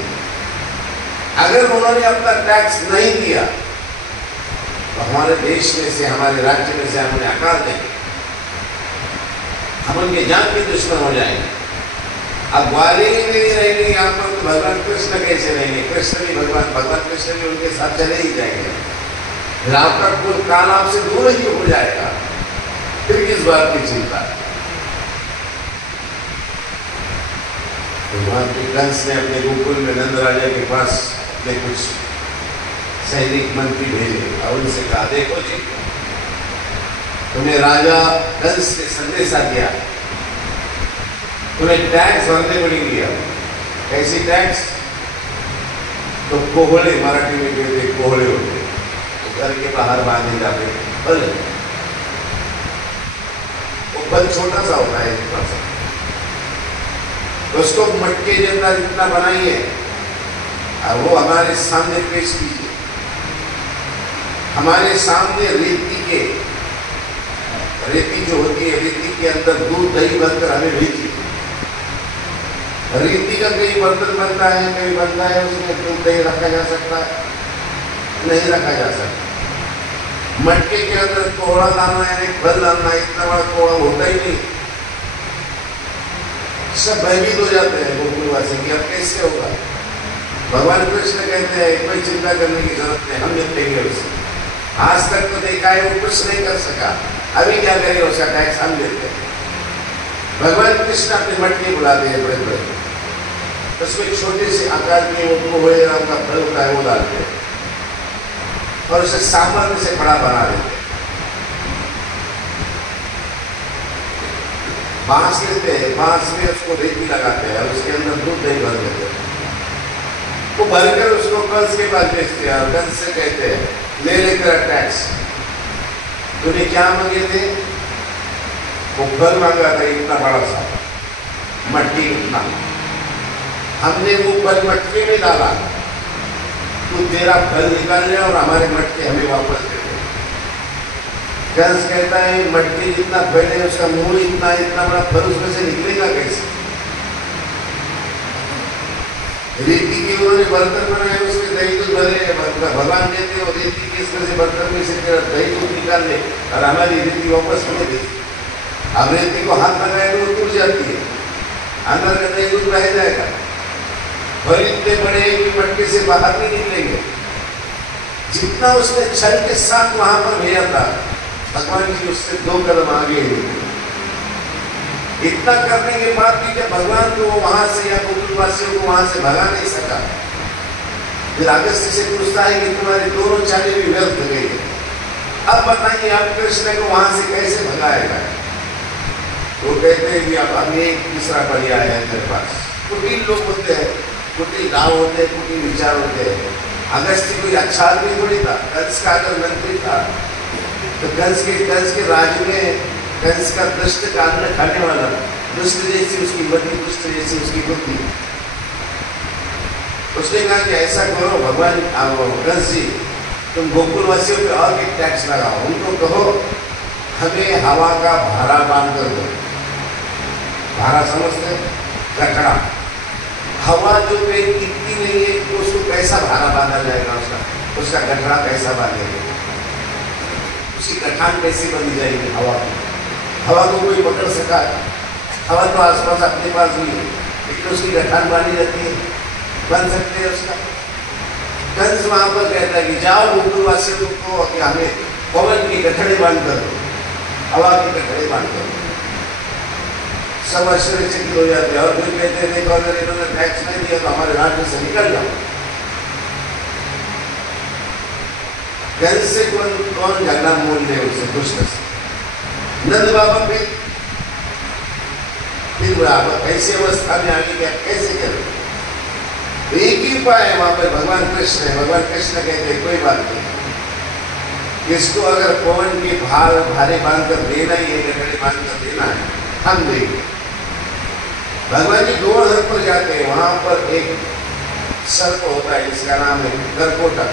अगर उन्होंने अपना टैक्स नहीं दिया तो हमारे देश में से, हमारे राज्य में से हम उन्हें हटा देंगे, हम उनके जान के दुश्मन हो जाएंगे। अब वाले ही नहीं रहेंगे यहाँ पर, तो भगवान कृष्ण कैसे रहेंगे। कृष्ण भी भगवान कृष्ण भी उनके साथ चले ही जाएंगे। फिर आपका कुल काल आपसे दूर ही हो जाएगा। फिर किस बात की चिंता। भगवान के कंस ने अपने गोकुल में नंद राजा के पास अपने कुछ सैनिक मंत्री भेजे और उनसे कहा, देखो जी, तुम्हें राजा कंस ने संदेशा दिया, तुम्हें टैक्स भरने पड़ेगी। कैसी टैक्स? तो कोहड़े, मराठी में कहते कोहड़े होते, तो घर के बाहर बांधे जाते बल। वो बल छोटा सा होता है, इतना सा, उसको मटके जितना बनाइए और वो हमारे सामने पेश कीजिए। हमारे सामने रेती जो होती है, रेती के अंदर दूध दही भरकर हमें भेजिए। रेती का कई बर्तन बनता है, कई बनता है, उसमें दूध दही रखा जा सकता है, नहीं रखा जा सकता। मटके के अंदर कोहड़ा डालना है, फल डालना है, इतना बड़ा कोहड़ा होता ही नहीं। सब भयभीत हो जाते हैं गोकुलवासी कि अब कैसे होगा। भगवान कृष्ण कहते हैं कोई चिंता करने की जरूरत नहीं, हम निपटेंगे उससे। आज तक तो देखा है वो कुछ नहीं कर सका, अभी क्या करें, उसका टैक्स हम लेते हैं। भगवान कृष्ण अपने मटके बुलाते हैं बड़े बड़े, उसमें छोटे से आकार में वो कोहड़े रंग का फल होता है, वो डालते हैं और उसे सामान्य से बड़ा बना देते हैं। बांस लेते हैं, बांस में उसको रेती लगाते हैं और उसके अंदर दूध दही भर देते हैं। वो भरकर उसको कंस के पास बेचते हैं और कंस से कहते हैं, ले लेकर टैक्स। तूने क्या मांगे थे? वो फल मांगा था, इतना बड़ा सा मटकी उतना। हमने वो फल मटके में डाला, तू तेरा फल निकाल ले और हमारे मटके हमें वापस दे दे। कंस कहता है मटके जितना फल है, उसका मूल इतना बड़ा फल उसमें से निकलेगा कैसे? रेती के उन्होंने बर्तन बनाए, उसमें दही दूध भरे, भगवान कहते हो रेती के इसमें से बर्तन में से तेरा दही दूध निकाल ले और हमारी रेती वापस हमें दे। अब रेती को हाथ लगाए तो वो टूट जाती है, अंदर का दही दूध रह जाएगा। फल इतने बड़े कि मटके से बाहर नहीं निकलेंगे। जितना उसने छल के साथ वहां पर भेजा था, भगवान जी उससे 2 कदम आगे निकले। इतना करने के बाद भी जब भगवान को वहां से या गोकुलवासियों को वहां से भगा नहीं सका, फिर अगस्त्य से पूछता है कि तुम्हारी दोनों चालें भी व्यर्थ गई। अब बताइए आप कृष्ण को वहां से कैसे भगाएगा? वो कहते हैं कि अब एक तीसरा पर्याय है मेरे पास। कुटिल लोग होते हैं, कुटिल गाँव होते हैं, कुटिल विचार होते हैं। अगस्त्य कोई अच्छा आदमी थोड़ी था, कंस का अगर मंत्री था तो कंस के राज में कंस का दुष्ट का अन्न खाने वाला, दुष्ट जैसी उसकी मति, दुष्ट जैसी उसकी बुद्धि। उसने कहा कि ऐसा करो भगवान कंस जी, तुम गोकुलवासियों पे और एक टैक्स लगाओ, उनको कहो हमें हवा का भाड़ा बांध कर दो। भाड़ा समझते, गठड़ा। हवा जो पेड़ टिकती नहीं है तो उसको कैसा भाड़ा बांधा जाएगा, उसका गठड़ा कैसा बांधेगा, उसकी गठान कैसे बनी जाएगी हवा की। हवा को कोई पकड़ सका है? हवा तो आसपास अपने पास भी है, लेकिन उसकी गठान बांधी रहती है, बन सकते हैं उसका। कंस वहां पर कहता है कि जाओ गोकुलवासियों को कहो कि हमें पवन की गठड़े बांध कर दो, हवा के गठड़े बांध कर दो। सब आश्चर्यचकित हो जाते हैं और फिर कहते हैं देखो अगर इन्होंने टैक्स नहीं दिया तो हमारे राज्य से निकल जाओ। कंस से कौन झगड़ा मोल ले, उससे दुष्ट से। नंद बाबा फिर ऐसी अवस्था में आगे क्या कैसे करें? एक ही उपाय है वहां पर, भगवान कृष्ण है। भगवान कृष्ण कहते हैं कोई बात नहीं, इसको अगर पवन के भारे बांध कर देना ही है, गठड़े बांध कर देना है, हम देंगे। भगवान जी गोवर्धन पर जाते हैं, वहां पर एक सर्प होता है जिसका नाम है कर्कोटक।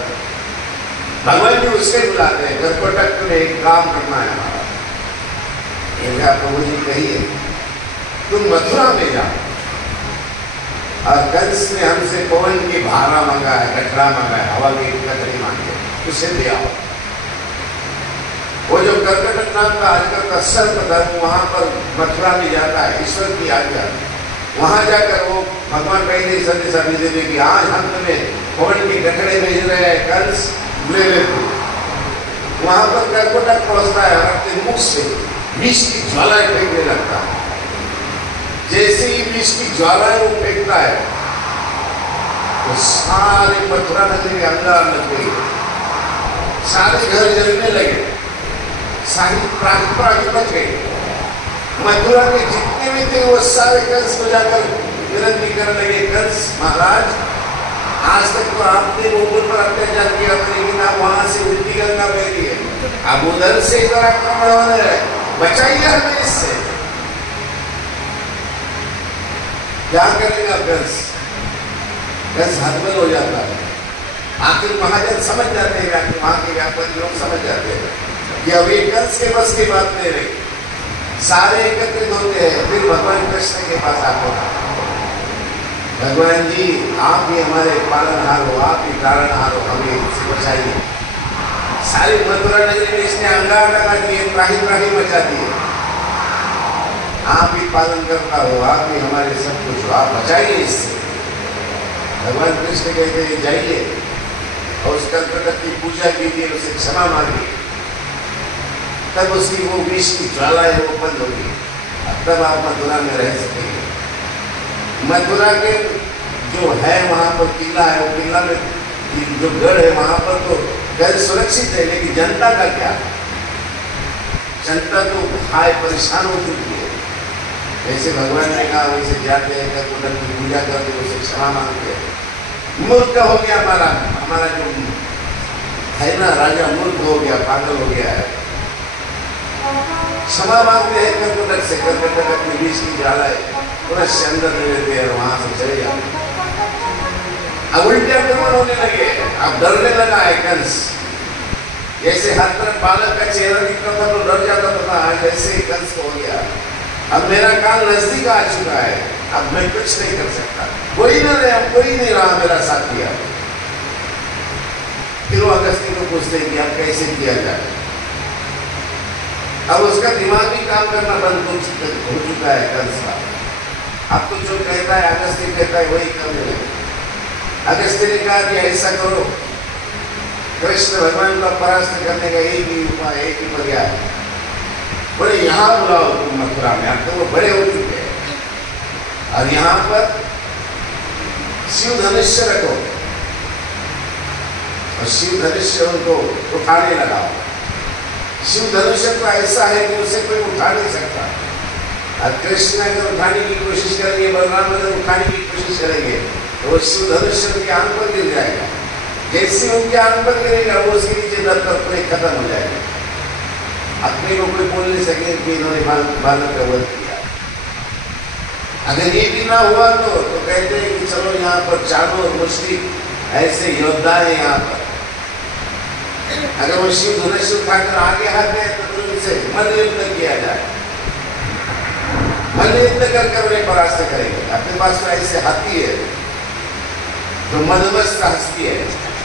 भगवान जी उससे बुलाते हैं, कर्कोटक में एक काम करना है हमारा। प्रभु जी कहिए तुम मथुरा में जाओ और कंस ने हमसे पवन की भारा मांगा है, गठड़ा मांगा है, हवा की गठड़ी मांगे, उसे ले आओ। वो जो कर्कटक नाम का आजकल का सर्प था वहां पर मथुरा में जाता है, ईश्वर की आज्ञा। वहां जाकर वो भगवान पहले संदेशा भेज देते कि आज हम तुम्हें पवन की गठड़े भेज रहे हैं, कंस ले ले। वहां पर कर्कटक पहुंचता है और अपने मुख से विष की ज्वालाएं फेंकने लगता है। जैसे ही विष की ज्वालाएं वो फेंकता है तो सारे मथुरा नगरी में अंगार लग गई, सारे घर जलने लगे, सारी प्राणी बच गई। मथुरा के जितने भी थे वो सारे कंस को जाकर विनती करने लगे, कंस महाराज आज तक तो आपने गोकुल पर अत्याचार किया, लेकिन आप वहां से उल्टी गंगा बह रही है, अब उधर से इधर आक्रमण होने रहे, बचाइए हमें इससे। क्या करेगा कंस? कंस हतबल हो जाता है। आखिर महाजन समझ जाते हैं, वहां के व्यापारी लोग समझ जाते हैं कि अब ये कंस के बस की बात नहीं रही। सारे एकत्रित होते हैं, फिर भगवान कृष्ण के पास आते हैं, भगवान जी आप ही हमारे पालनहार हो, आप ही तारणहार हो, हमें इससे बचाइए। सारी मथुरा नगरी में इसने अंगार लगा दिए, त्राही त्राही मचा दिए। आप ही पालन करता हो, आप ही हमारे सब कुछ हो, आप बचाइए इससे। भगवान कृष्ण कहते हैं जाइए और उस कर्कटक की पूजा कीजिए, उसे क्षमा मांगिए, तब उसकी वो विष की ज्वाला है वो बंद होगी, तब आप मथुरा में रह सकेंगे। मथुरा के जो है वहां पर किला है, वो किला में जो गढ़ है वहां पर तो घर सुरक्षित है, लेकिन जनता का क्या? जनता तो हाय परेशान हो चुकी है। जैसे भगवान ने कहा वैसे जाते हैं, कर्कटक की पूजा करते, उसे क्षमा मांगते हैं। मूर्ख हो गया हमारा जो है ना राजा, मूर्ख हो गया, पागल हो गया है। क्षमा मांगते हैं कर्कटक से, कर्कटक अपनी विष की ज्वाला है पुनः अंदर ले लेते हैं, वहां से चले जाते। अब उल्टे आक्रमण होने लगे, अब डरने लगा है कंस। जैसे हर तरफ बालक का चेहरा दिखता था तो डर जाता था, जैसे ही कंस हो गया अब मेरा काल नजदीक आ चुका है, अब मैं कुछ नहीं कर सकता, कोई नहीं रहा मेरा साथ दिया। फिर वो अगस्त्य को पूछते कि अब कैसे किया जाए। अब उसका दिमाग भी काम करना बंद हो चुका है कंस का। अब तो जो कहता है अगस्त्य कहता है वही करने लगे। अगस्त्य ने कहा कि ऐसा करो, कृष्ण भगवान का परास्त करने का एक ही उपाय, एक ही पर्याय है, बोले यहाँ बुलाओ तुम मथुरा में, अब तो वो बड़े हो चुके हैं और यहाँ पर शिव धनुष्य रखो और शिव धनुष्य उनको उठाने लगाओ। शिव धनुष्य तो ऐसा है कि उसे कोई उठा नहीं सकता, और कृष्ण अगर उठाने की कोशिश करेंगे, बलराम अगर उठाने की कोशिश करेंगे तो धनुष उनके आंख पर गिर जाएगा। जैसे उनके आंख पर गिरेगा वो उसके नीचे दर्द पूरे खत्म हो जाएगा। अपने को कोई बोल नहीं सके कि इन्होंने बालक का वध किया। अगर ये भी ना हुआ तो कहते हैं कि चलो यहाँ पर चारों और मुश्किल ऐसे योद्धा है यहाँ पर, अगर वो शिव धनुष उठाकर आगे आते हैं तो उनसे मल्ल युद्ध किया जाए, मल्ल युद्ध कर उन्हें परास्त करेंगे। अपने पास तो ऐसे हाथी है तो मदमस्त हस्ती है,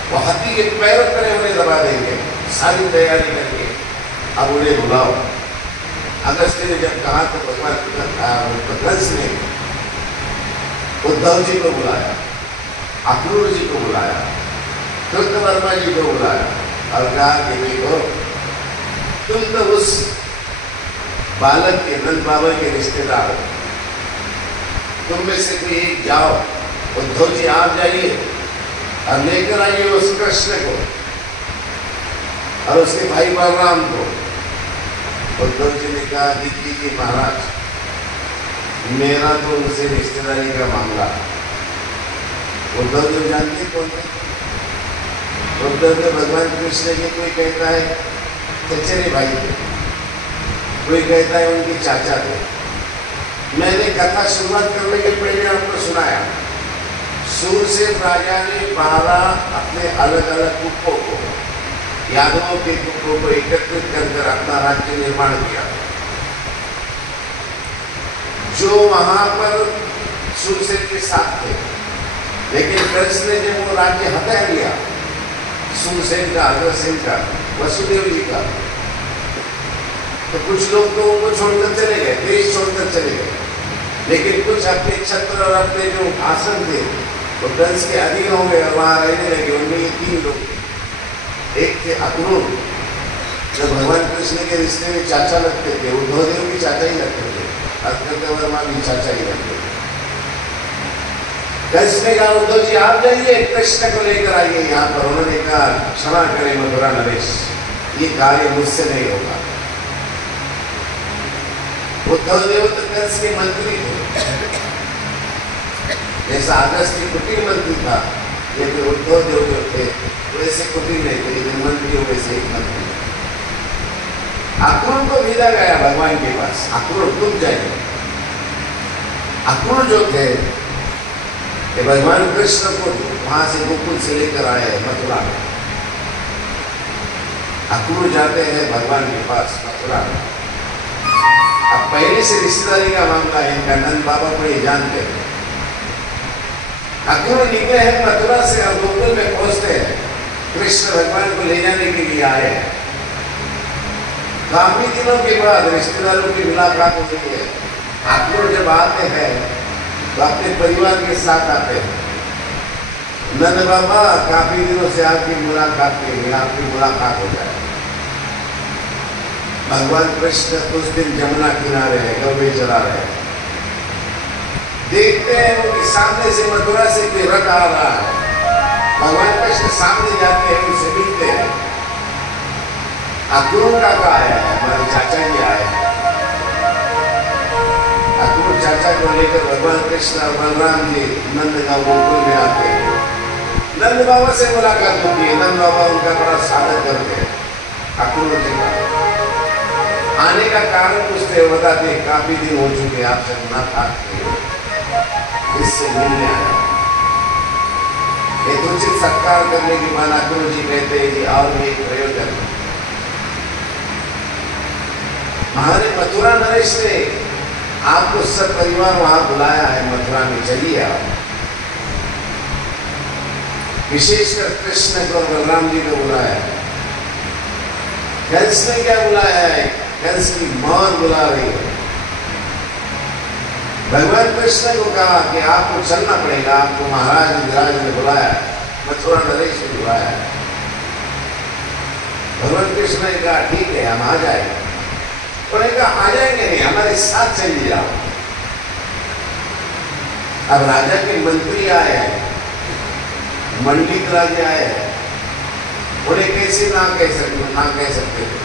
वो हाथी के पैरों पर उन्हें दबा देंगे। सारी तैयारी करके अब उन्हें बुलाओ। अगस्त ने जब कहा तो भगवान कंस ने उद्धव जी को बुलाया, अक्रूर जी को बुलाया, कृतवर्मा जी को बुलाया और कहा कि देखो तुम तो उस बालक के नंद बाबा के रिश्तेदार हो, तुम में से कोई एक जाओ, उद्धव जी आप जाइए और लेकर आइए उस कृष्ण को और उसके भाई बलराम को। उद्धव जी ने कहा कि महाराज मेरा तो उनसे रिश्तेदारी का मामला। उद्धव जी जानते कौन थे? उद्धव जी भगवान कृष्ण के कोई कहता है चचेरे भाई थे, कोई कहता है उनके चाचा थे। मैंने कथा शुरुआत करने के पहले आपको सुनाया, सूरसेन राजा ने 12 अपने अलग अलग कुप्पों को, यादवों के कुप्पों को एकत्रित कर अपना राज्य निर्माण किया, जो वहां पर सूरसेन के साथ थे। लेकिन कृष्ण ने जब वो राज्य हटा लिया सूरसेन का, अग्रसेन का, वसुदेव जी का, तो कुछ लोग तो उनको छोड़कर चले गए, देश छोड़कर चले गए। लेकिन कुछ अपने छत्र और अपने जो आसन थे वो कंस के अधीन हो गए और वहां रहने लगे। उनमें ये 3 लोग थे। एक थे अक्रूर, जो भगवान कृष्ण के रिश्ते में चाचा लगते थे, उद्धव देव भी चाचा ही लगते थे, और कृतवर्मा भी चाचा ही लगते थे। कंस ने कहा उद्धव जी आप जाइए, कृष्ण को लेकर आइए यहाँ पर। उन्होंने कहा क्षमा करें मथुरा नरेश, ये कार्य मुझसे नहीं होगा। उद्धव देव तो कंस के मंत्री थे, जैसा अगस्त की कुटीर मंत्री था, ये तो उद्धव देव जो थे वैसे कुटीर नहीं थे, लेकिन मंत्रियों में से एक मंत्री। अक्रूर को भेजा गया भगवान के पास, अक्रूर तुम जाइए। अक्रूर जो थे कि भगवान कृष्ण को वहां से गोकुल से लेकर आए मथुरा में। अक्रूर जाते हैं भगवान के पास मथुरा में। अब पहले से रिश्तेदारी का मामला है इनका, नंद बाबा को ये जानते हैं। अक्रूर निकले हैं मथुरा से और गोकुल में पहुंचते हैं, कृष्ण भगवान को ले जाने के लिए आए हैं। काफी दिनों के बाद रिश्तेदारों की मुलाकात होती है। अक्रूर जब आते हैं तो अपने परिवार के साथ आते हैं। नंद बाबा काफी दिनों से आपकी मुलाकात के लिए, आपकी मुलाकात हो जाए। भगवान कृष्ण उस दिन जमुना किनारे है, गौवे चला रहे हैं। देखते हैं वो कि सामने से मथुरा से कोई रथ आ रहा है। भगवान कृष्ण सामने जाते हैं, उनसे मिलते हैं। अक्रूर का आया है, हमारे चाचा जी आए हैं। अक्रूर चाचा को लेकर भगवान कृष्ण और बलराम जी नंद गांव गोकुल में आते हैं। नंद बाबा से मुलाकात होती है। नंद बाबा उनका बड़ा स्वागत करते हैं। अक्रूर जी का आने का कारण पूछते, बताते काफी दिन हो चुके आपसे मुलाकात की, इससे मिलने आया। एक उचित सत्कार करने के बाद अक्रूर जी कहते हैं कि और भी एक प्रयोजन है। हमारे मथुरा नरेश ने आपको सब परिवार वहां बुलाया है मथुरा में, चलिए आप। विशेषकर कृष्ण को और बलराम जी को बुलाया है। कंस ने क्या बुलाया है? कंस की मौत बुला रही है। भगवान कृष्ण को कहा कि आपको चलना पड़ेगा, आपको महाराज विराज ने बुलाया, मथुरा नरेश ने बुलाया। भगवान कृष्ण ने कहा ठीक है हम आ जाएंगे। उन्होंने कहा आ जाएंगे नहीं, हमारे साथ चलिए जाओ। अब राजा के मंत्री आए हैं, मंडित राजा आए हैं, उन्हें कैसे ना कह सकते थे।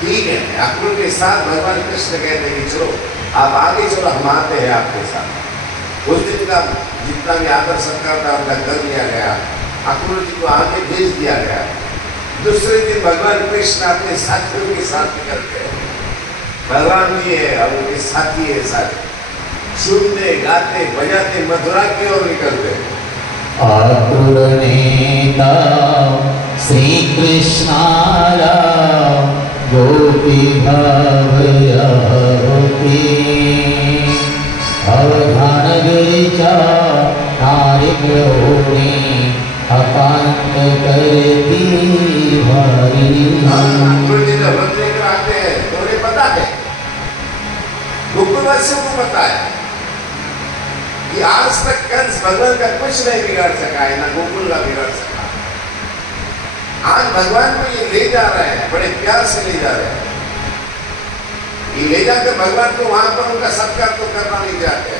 ठीक है, अक्रूर के साथ भगवान कृष्ण कहते हैं कि चलो आप आगे चलो, हम आते हैं आपके साथ। उस दिन का जितना भी आदर सत्कार था उनका कर लिया गया, अक्रूर जी को आगे भेज दिया गया। दूसरे दिन भगवान कृष्ण अपने साथियों के साथ निकलते हैं। बलराम जी है और उनके साथी है, साथ सुनते गाते बजाते मथुरा की ओर निकलते हैं। आतुर नेता श्री कृष्णाला गोपी भावया होती अवधान गिरिजा नारिक होनी अपांत करती भारी। आतुर जी जब व्रत लेकर आते हैं तो उन्हें पता है, गोकुलवासियों को पता है कि आज तक कंस भगवान का कुछ नहीं बिगाड़ सका है, ना गोकुल का बिगाड़ सका। आज भगवान को ये ले जा रहे हैं, बड़े प्यार से ले जा रहे हैं। ये ले जाकर भगवान को वहां पर उनका सत्कार तो करना नहीं चाहते।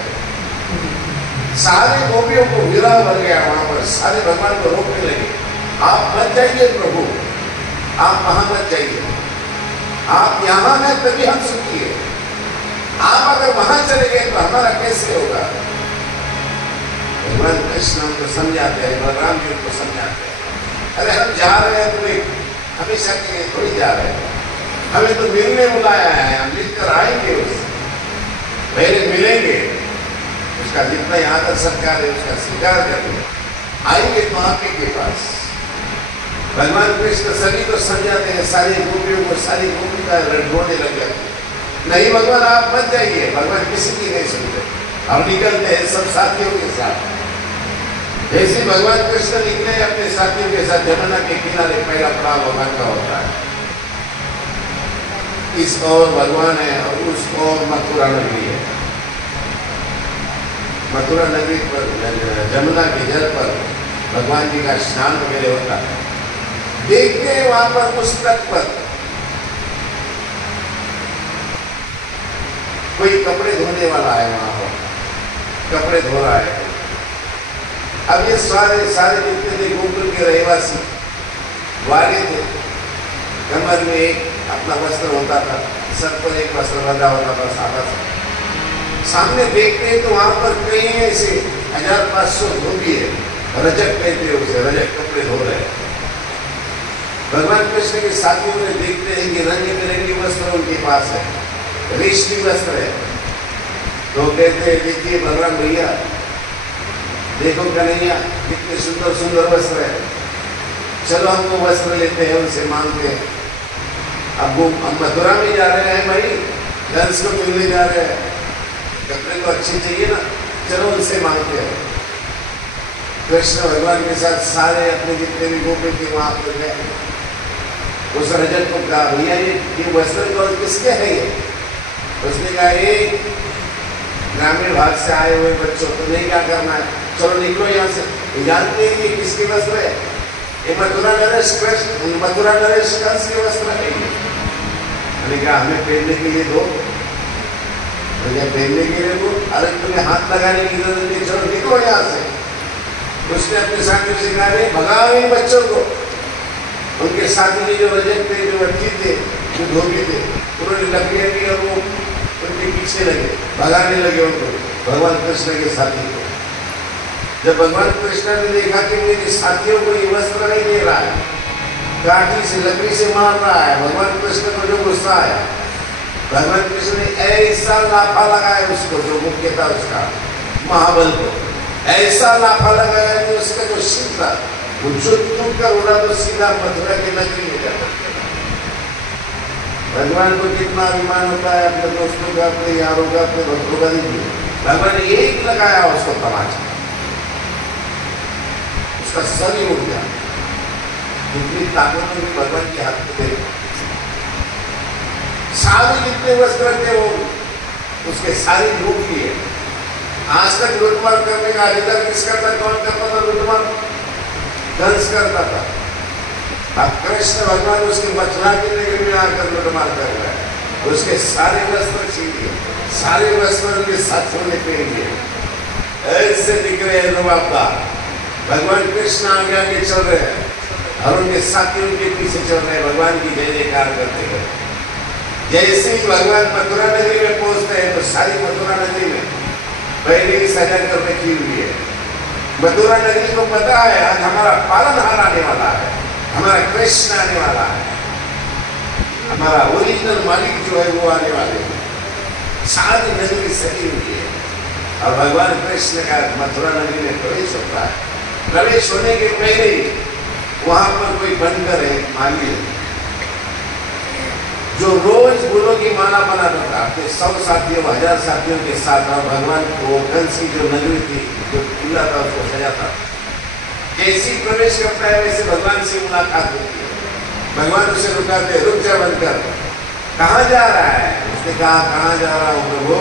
सारे गोपियों को विरह भर गया वहां पर, सारे भगवान को रोकने लगे, आप मत जाइए प्रभु, आप वहां मत जाइए, आप यहां हैं तभी हम सुखी है, आप अगर वहां चले गए तो हमारा कैसे होगा। भगवान कृष्ण उनको समझाते हैं, बलराम जी उनको समझाते हैं, अरे हम जा रहे हैं तो एक हमेशा के लिए थोड़ी जा रहे हैं, हमें तो मिलने बुलाया है, हम मिलकर आएंगे, उससे पहले मिलेंगे, उसका जितना आदर सत्कार है उसका स्वीकार करेंगे, आएंगे तो आप ही के पास। भगवान कृष्ण सभी को समझाते हैं, सारी गोपियों को, सारी गोपी का रोने लग जाते हैं, नहीं भगवान आप मत जाइए, भगवान किसी की नहीं सुनते। हम निकलते हैं सब साथियों के साथ। जैसे भगवान कृष्ण निकले अपने साथियों के साथ, जमुना के किनारे पहला पड़ाव भगवान का होता है। इस ओर भगवान है और उस ओर मथुरा नगरी है। मथुरा नगरी पर जमुना के जल पर भगवान जी का स्नान वगैरह होता है। देखते हैं वहां पर उस तट पर कोई कपड़े धोने वाला है, वहां पर कपड़े धो रहा है। अब ये सारे जितने थे गोकुल के रहवासी वाले थे, कमर में एक अपना वस्त्र होता था, सर पर एक वस्त्र बंधा होता था सादा सा। सामने देखते हैं तो वहां पर कई ऐसे 1500 धोबी है, रजक कहते हैं उसे, रजक कपड़े धो रहे हैं। भगवान कृष्ण के साथियों ने देखते हैं कि रंग बिरंगे वस्त्र उनके पास है, रेशमी वस्त्र है, तो कहते हैं देखिए बलराम भैया, देखो कन्हैया कितने सुंदर सुंदर वस्त्र है, चलो हम वो वस्त्र लेते हैं, उनसे मांगते हैं। अब वो हम मथुरा में जा रहे हैं भाई, कंस को मिलने जा रहे हैं, कपड़े तो अच्छे चाहिए ना, चलो उनसे मांगते हैं। कृष्ण भगवान के साथ सारे अपने जितने भी गोपी थे वहां पर गए। उस रजत को कहा भैया ये वस्त्र तो किसके है ये? उसने कहा ये ग्रामीण भाग से आए हुए बच्चों को नहीं क्या करना है, चलो निकलो यहाँ से। जानते हैं ये किसके वस्त्र है? ये मथुरा नरेश कृष्ण, मथुरा नरेश कंस के वस्त्र है। मैंने कहा हमें पहनने के लिए दो, भैया पहनने के लिए दो, अरे तुम्हें हाथ लगाने की जरूरत नहीं, चलो निकलो यहाँ से। उसने अपने साथियों से कहा भगाओ इन बच्चों को। उनके साथी ने जो रजक थे, जो अच्छी थे, जो धोबी थे, उन्होंने लकड़ियां दी और वो उनके पीछे लगे, भगाने लगे उनको, भगवान कृष्ण के साथी को। जब भगवान कृष्ण ने देखा कि मेरे साथियों को ये वस्त्र नहीं दे रहा है, काठी से लकड़ी से मार रहा है, भगवान कृष्ण को जो गुस्सा आया, भगवान कृष्ण ने ऐसा लाफा लगाया उसको, जो मुख्य था उसका महाबल को, ऐसा लाफा लगाया कि उसका जो सिर था वो टूट कर उड़ा तो सीधा मथुरा की नगरी में जाता। भगवान को कितना अभिमान होता है अपने दोस्तों का, अपने यारों का, अपने भक्तों का। नहीं, भगवान ने एक लगाया उसको तमाचा, उसका सर ही उड़ गया। जितनी ताकत होगी भगवान के हाथ में दे, सारे जितने वस्त्र थे वो उसके सारी लूट लिए। आज तक लूटमार करने का अधिकार किसका था? कौन करता था लूटमार? कंस करता था। अब कृष्ण भगवान उसके मथुरा की नगरी में आकर लूटमार कर रहा है, उसके सारे वस्त्र छीन लिए, सारे वस्त्र उनके साथियों ने पहन लिए। ऐसे दिख रहे हैं रुबाबदार। भगवान कृष्ण आगे आगे चल रहे हैं और उनके साथी उनके पीछे चल रहे हैं, भगवान की जय जयकार करते हुए। जैसे ही भगवान मथुरा नगरी में पहुंचते हैं तो सारी मथुरा नगरी में पहले ही सजा कर रखी हुई है। मथुरा नगरी को पता है आज हमारा पालनहार आने वाला है, हमारा कृष्ण आने वाला है, हमारा ओरिजिनल मालिक जो है वो आने वाले हैं। सारी नगरी सजी हुई है और भगवान कृष्ण का मथुरा नगरी में प्रवेश होता है। प्रवेश होने के पहले ही वहां पर कोई बनकर है माली है जो रोज फूलों की माला बनाता था अपने 100 साथियों 1000 साथियों के साथ। और भगवान को कंस की जो नगरी थी जो किला था उसको सजाता। जैसे प्रवेश करता है वैसे भगवान से मुलाकात होती है। भगवान उसे रुकाते, रुक जा बनकर, कहाँ जा रहा है? उसने कहा कहाँ जा रहा हूँ प्रभु,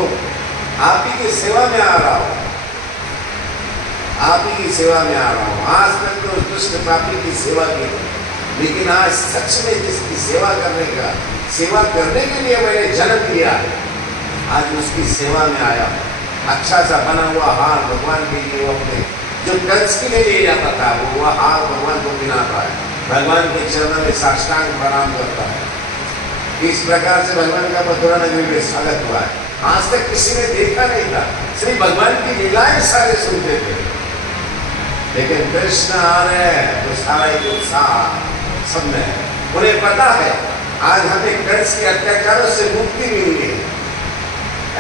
आप ही की सेवा में आ रहा हूँ, आप ही की सेवा में आ रहा हूँ। आज तक तो दुष्ट पापी की सेवा की, लेकिन आज सच में जिसकी सेवा करने के लिए मैंने जन्म लिया है, आज उसकी सेवा में आया। अच्छा सा बना हुआ हार भगवान के लिए अपने जो कंस के लिए ले जाता था वो हार भगवान को पहनाता है, भगवान के चरणों में साष्टांग प्रणाम करता है। इस प्रकार से भगवान का मथुरा नगरी में स्वागत हुआ है। आज तक किसी ने देखा नहीं था, सिर्फ भगवान की लीलाएं सारे सुनते थे, लेकिन कृष्ण आ रहे हैं तो सारा एक उत्साह सब में है। उन्हें पता है आज हमें कंस के अत्याचारों से मुक्ति मिली है।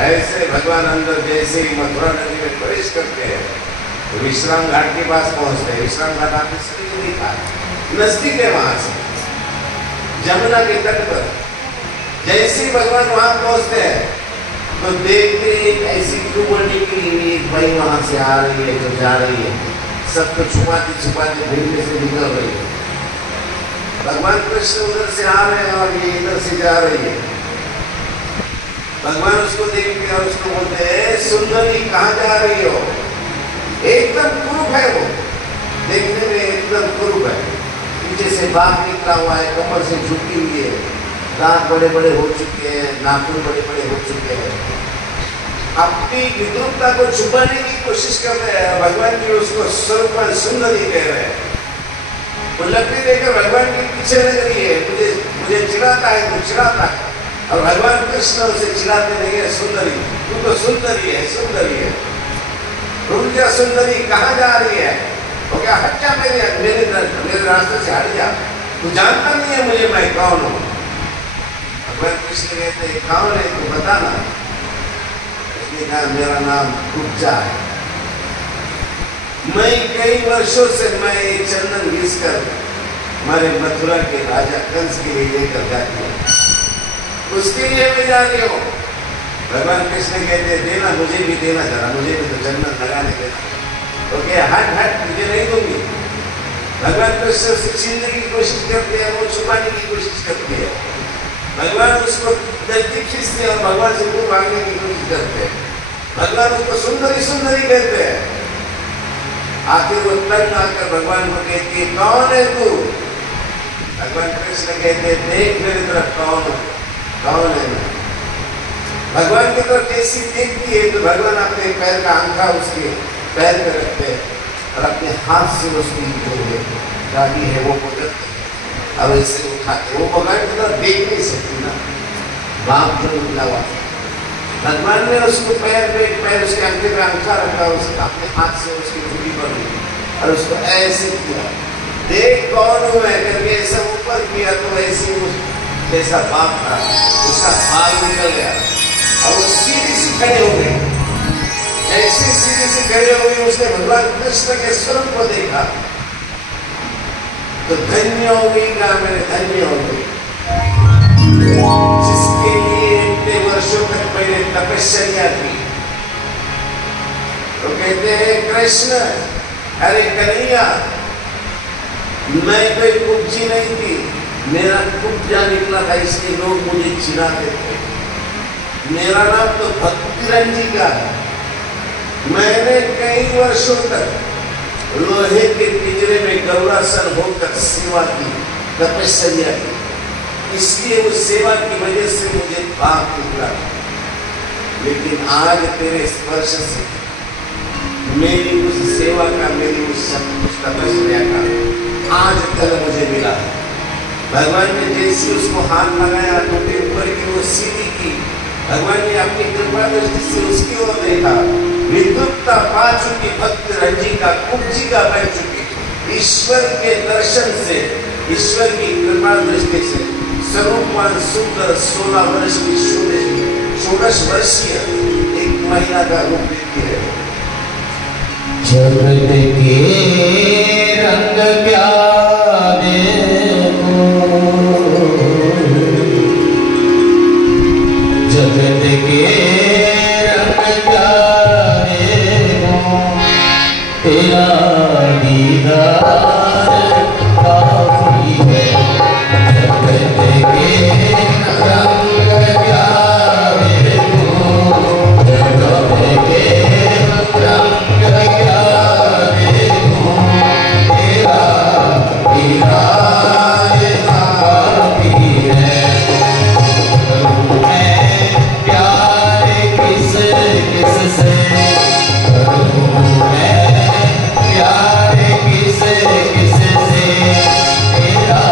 ऐसे भगवान अंदर जैसे ही मथुरा नदी में प्रवेश करते हैं तो विश्राम घाट के पास पहुंचते हैं। विश्राम घाट आपने सभी को देखा है, नजदीक है वहां से, जमुना के तट पर। जैसे ही भगवान वहां पहुंचते हैं तो देखते एक ऐसी ट्यूबल निकली हुई एक भाई वहां से आ रही है जो जा रही है, सबको छुपाते छुपाते भीड़ में से निकल रही है। भगवान कृष्ण उधर से आ रहे हैं और ये इधर से जा रही है। भगवान उसको देखते हैं और उसको बोलते हैं सुंदरी कहाँ जा रही हो? एकदम कुरूप है वो, देखने में एकदम कुरूप है, पीछे से बाघ निकला हुआ है, कमर से झुकी हुई है, दांत बड़े बड़े हो चुके हैं, नाखून बड़े बड़े हो चुके हैं, अपनी विद्रुपता को छुपाने की कोशिश कर रहे हैं। भगवान जी उसको स्वरूप सुंदरी कह रहे हैं। वो लकड़ी लेकर भगवान के पीछे लग रही है, मुझे चिढ़ाता है, तो चिढ़ाता है। और भगवान कृष्ण उसे चिढ़ाते नहीं है, सुंदरी तू तो सुंदरी है, सुंदरी है, रुक जा सुंदरी, कहाँ जा रही है? वो क्या हट जा, मेरे रास्ते से हट जा, तू जानता नहीं है मुझे मैं कौन हूँ। भगवान कृष्ण कहते हैं कौन है तू बताना। उसने कहा मेरा नाम कुब्जा है, मैं कई वर्षों से मैं एक चंदन घिस कर हमारे मथुरा के राजा कंस के लिए लेकर जाती हूँ, उसके लिए मैं जा रही हूँ। भगवान कृष्ण कहते देना, मुझे भी देना, जरा मुझे भी तो चंदन लगाने देना। तो क्या हट हट, मुझे नहीं दूंगी। भगवान कृष्ण उसे छीनने की कोशिश करते हैं, वो छुपाने की कोशिश करती है। भगवान उसको जल्दी खींचते हैं और भगवान से दूर भागने की कोशिश करते हैं। भगवान उसको सुंदरी सुंदरी कहते हैं। आखिर वो तंग आकर भगवान को कहती है कौन है तू? भगवान कृष्ण कहते हैं देख मेरी तरफ कौन है मैं? भगवान की तरफ जैसी देखती है तो भगवान अपने पैर का अंगूठा उसके पैर पे रखते हैं और अपने हाथ से उसकी जो गाड़ी है वो पकड़ते हैं और ऐसे उठाते। वो भगवान की तरफ देख नहीं सकती ना, बाप जो निकला हुआ। भगवान ने उसको पैर उसके अंगूठे पे अंगूठा रखा, उसका अपने हाथ से उसकी चूड़ी पर और उसको ऐसे किया, देख कौन हूं मैं करके ऐसा ऊपर किया तो ऐसे जैसा बाप था उसका भाग निकल गया और वो सीधी सी खड़े हो गई। जैसे सीधी सी खड़े हो गई उसने भगवान कृष्ण के स्वरूप को देखा तो धन्य हो गई, कहा मैंने धन्य हो गई, जिसके लिए इतने वर्षों तक मैंने तपस्या की। तो कहते हैं कृष्ण अरे कन्हैया, मैं कोई कुब्जी नहीं थी, मेरा कुब्जा निकला था इसलिए लोग मुझे चिढ़ाते थे। मेरा नाम तो भक्ति रंजी का है। मैंने कई वर्षों तक लोहे के पिंजरे में गरुड़ासन होकर सेवा की, तपस्या की, इसलिए उस सेवा की वजह से मुझे पाप निकला। लेकिन आज तेरे स्पर्श से मेरी उस सेवा का, मेरी उस तपस्या का आज कल मुझे मिला। भगवान ने जैसे उसको हाथ लगाया तो ऊपर ऊपर की वो सीधी की, भगवान ने अपनी कृपा दृष्टि से उसकी ओर देखा। विद्युत्ता पा चुकी भक्त रंजिका कुब्जिका बन चुकी। ईश्वर के दर्शन से, ईश्वर की कृपा दृष्टि से स्वरूपवान सुंदर 16 वर्ष की षोडश वर्षीय एक महिला का रूप लेती है। जगत के रंग क्या देखो, जगत के रंग क्या देखो, तेरा दीदार काफी है। जगत के रंग क्या देखो, जगत के रंग क्या देखो, तेरा दीदार काफी है। करूं मैं प्यार किस किस से, करूं मैं प्यार किस किस से, तेरा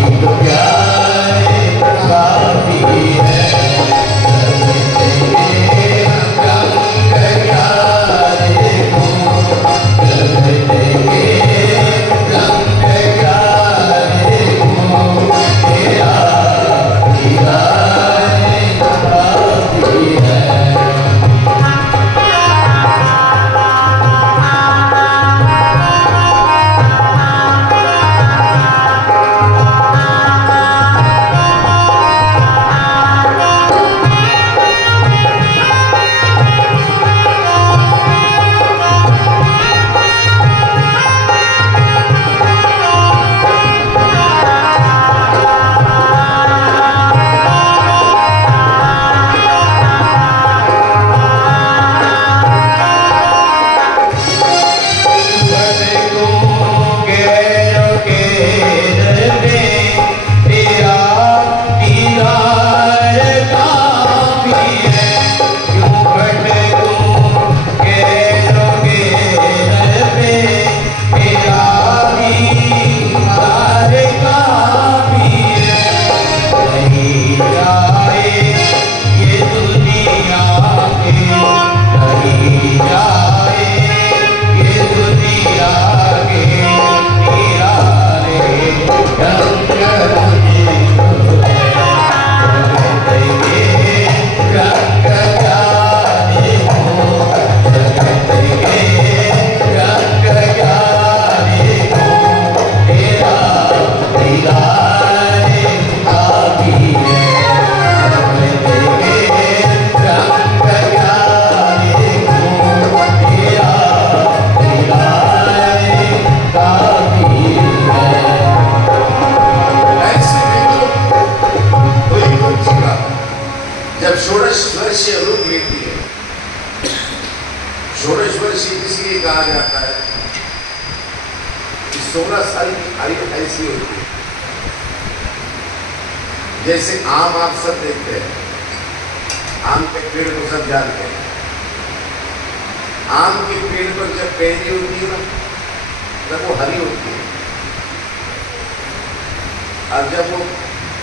एक प्यार काफी है। जगत के रंग क्या देखो, जगत के रंग क्या देखो, तेरा दीदार काफी है। जब षोडश वर्षीय रूप लेती है, षोडश वर्षीय इसलिए कहा जाता है कि 16 साल की आयु ऐसी होती है जैसे आम आप सब देखते हैं, आम के पेड़ को सब जानते हैं। आम के पेड़ पर जब पहली होती है ना, तब वो हरी होती है, और जब वो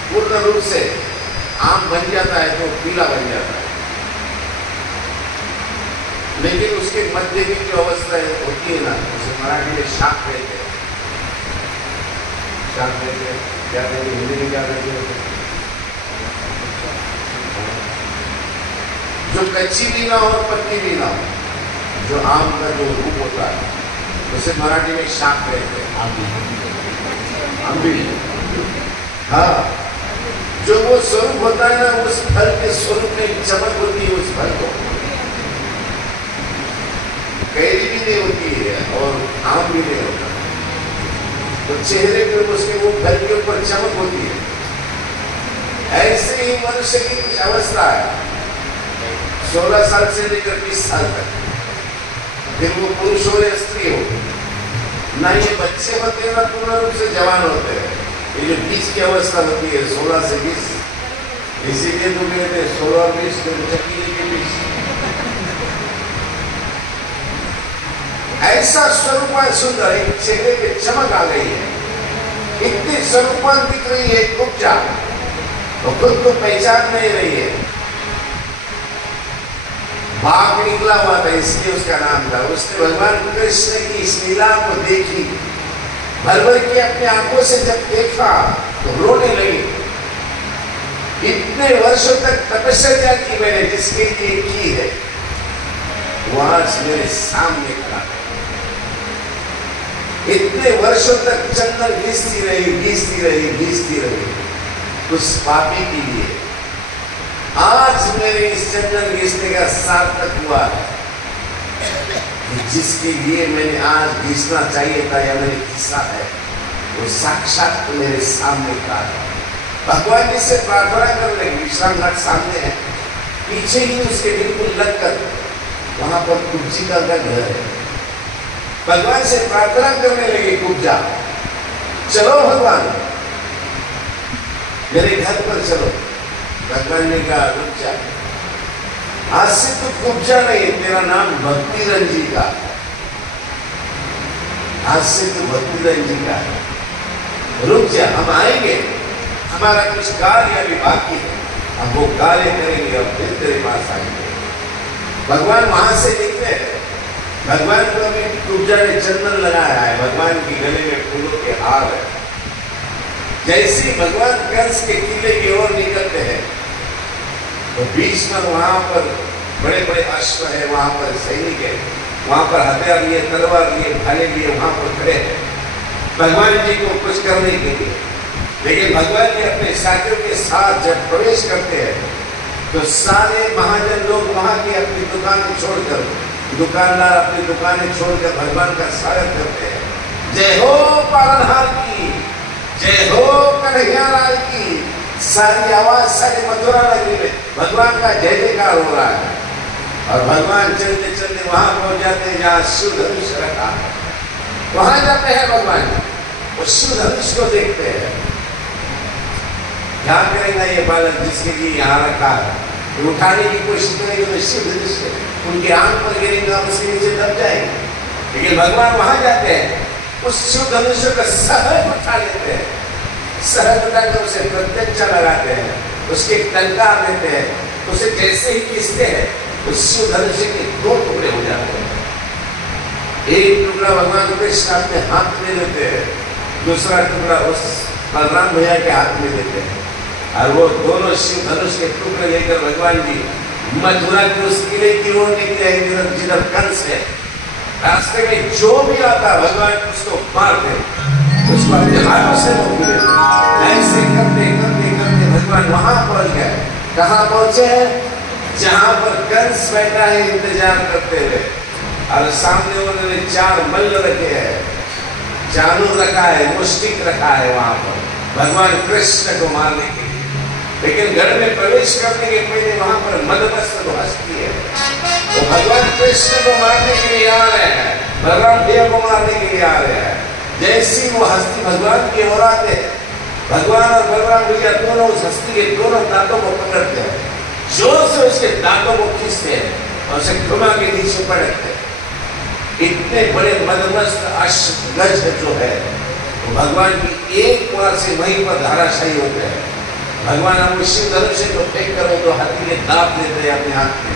पूर्ण रूप से आम बन जाता है तो पीला बन जाता है। लेकिन उसके मध्य की जो अवस्था होती है ना, उसे मराठी में शाक कहते हैं। शाक कहते हैं, क्या कहते हैं हिंदी में, क्या कहते हैं? जो कच्ची भी ना हो और पक्की भी ना हो, जो आम का जो रूप होता है उसे मराठी में शाक कहते हैं। आंबील। हाँ, जो वो स्वरूप होता है ना, उस फल के स्वरूप में चमक होती है। उस फल को कैरी भी नहीं होती है और आम भी नहीं होता, तो चेहरे पे उसके वो फल के ऊपर चमक होती है। ऐसे ही मनुष्य की कुछ अवस्था है, 16 साल से लेकर 20 साल तक, फिर वो पुरुष हो या स्त्री हो, ना ये बच्चे होते हैं ना पूर्ण रूप से जवान होते हैं। ये जो 20 की अवस्था होती है, 16 से 20, इसीलिए तो कहते हैं 16 और 20 चक्की के 20। ऐसा स्वरूपान सुंदर, एक चेहरे पे चमक आ गई है, इतनी स्वरूपान दिख रही है कुब्जा, वो खुद को पहचान नहीं रही है। बाघ निकला हुआ था इसलिए उसका नाम था। उसने भगवान कृष्ण की इस लीला को देखी, भर भर के अपने आंखों से जब देखा तो रोने लगी। इतने वर्षों तक तपस्या की मैंने जिसके लिए की है, वो आज मेरे सामने खड़ा है। इतने वर्षों तक चंदन घिसती रही उस पापी के लिए, आज मेरे इस चंदन घिसने का सार्थक हुआ है। जिसके लिए मैंने आज घिसना चाहिए था या मैंने घिसा है, वो साक्षात मेरे सामने खड़ा है। भगवान जी से प्रार्थना कर लगी। विश्राम घाट सामने है, पीछे ही उसके बिल्कुल लगकर वहां पर कुब्जा का घर है। भगवान से प्रार्थना करने लगे, कुब्जा चलो भगवान मेरे घर पर चलो। भगवान ने कहा रुक जा, आज से तो कुब्जा नहीं, तेरा नाम भक्ति रंजी का। आज से तो भक्ति रंजी का, रुक जा, हम आएंगे, हमारा कुछ कार्य अभी बाकी है, हम वो कार्य करेंगे और फिर तेरे पास आएंगे। भगवान वहां से निकले। भगवान को अभी कुब्जा ने चंदन लगाया है, भगवान की गले में फूलों के हार है। जैसे भगवान कंस के किले की ओर निकलते हैं तो बीच में वहां पर बड़े बड़े अश्व है, वहां पर सैनिक है, वहां पर हथियार लिए, तलवार लिए, भाले लिए वहां पर खड़े हैं भगवान जी को कुछ करने के लिए। लेकिन भगवान जी अपने साथियों के साथ जब प्रवेश करते हैं तो सारे महाजन लोग वहां की अपनी दुकानें छोड़कर, दुकानदार अपनी दुकानें छोड़कर भगवान का स्वागत करते हैं। जय हो पालनहार की, जय हो कन्हैया लाल की। सारी आवाज सारी मथुरा नगरी में भगवान का जय जयकार हो रहा है। और भगवान चलते चलते वहां पहुंच जाते हैं जहां शिव धनुष रखा है। वहां जाते हैं भगवान, उस शिव धनुष को देखते हैं। क्या करेगा ये बालक जिसके लिए यहाँ रखा है? उठाने की कोशिश करेंगे तो शिव धनुष उनकी आंख पर गिरेगा, उसके नीचे दब जाएंगे। लेकिन भगवान वहां जाते हैं, उस शिव धनुष को सहज उठा लेते हैं, सहज उठाकर उसे प्रत्यक्ष लगाते हैं, उसके टंकार देते हैं। उसे जैसे ही खींचते हैं उस शिव धनुष के 2 टुकड़े हो जाते हैं। एक टुकड़ा भगवान कृष्ण अपने हाथ में लेते हैं, दूसरा टुकड़ा उस बलराम भैया के हाथ में देते हैं। और वो दोनों शिव धनुष के टुकड़े लेकर भगवान जी मथुरा के उस किले की ओर निकले जिधर कंस है। रास्ते में जो भी आता भगवान उसको मार दे, उसको अपने हाथों से रोक दे। ऐसे करते करते करते भगवान वहां पहुंच गए। कहाँ पहुंचे हैं? जहां पर कंस बैठा है इंतजार करते हुए, और सामने उन्होंने 4 मल्ल रखे हैं, चानूर रखा है, मुष्टिक रखा है वहां पर भगवान कृष्ण को मारने के लिए। लेकिन घर में प्रवेश करने के पहले वहां पर मदमस्त जो हस्ती है, वो भगवान कृष्ण को मारने के लिए आ रहे हैं, बलराम भैया को मारने के लिए आ रहे हैं। जैसी वो हस्ती भगवान की ओर आते हैं, भगवान और बलराम भैया दोनों उस हस्ती के दोनों दांतों को पकड़ते हैं, जोर से उसके दांतों को खींचते हैं और उसे घुमा के नीचे पटकते हैं। इतने बड़े मदमस्त अश्वगज जो है वो भगवान की एक बार से वहीं पर धाराशायी होते हैं। भगवान हम शिव धनुष को फेंक कर तो हाथी के दांत लेते हैं अपने हाथ में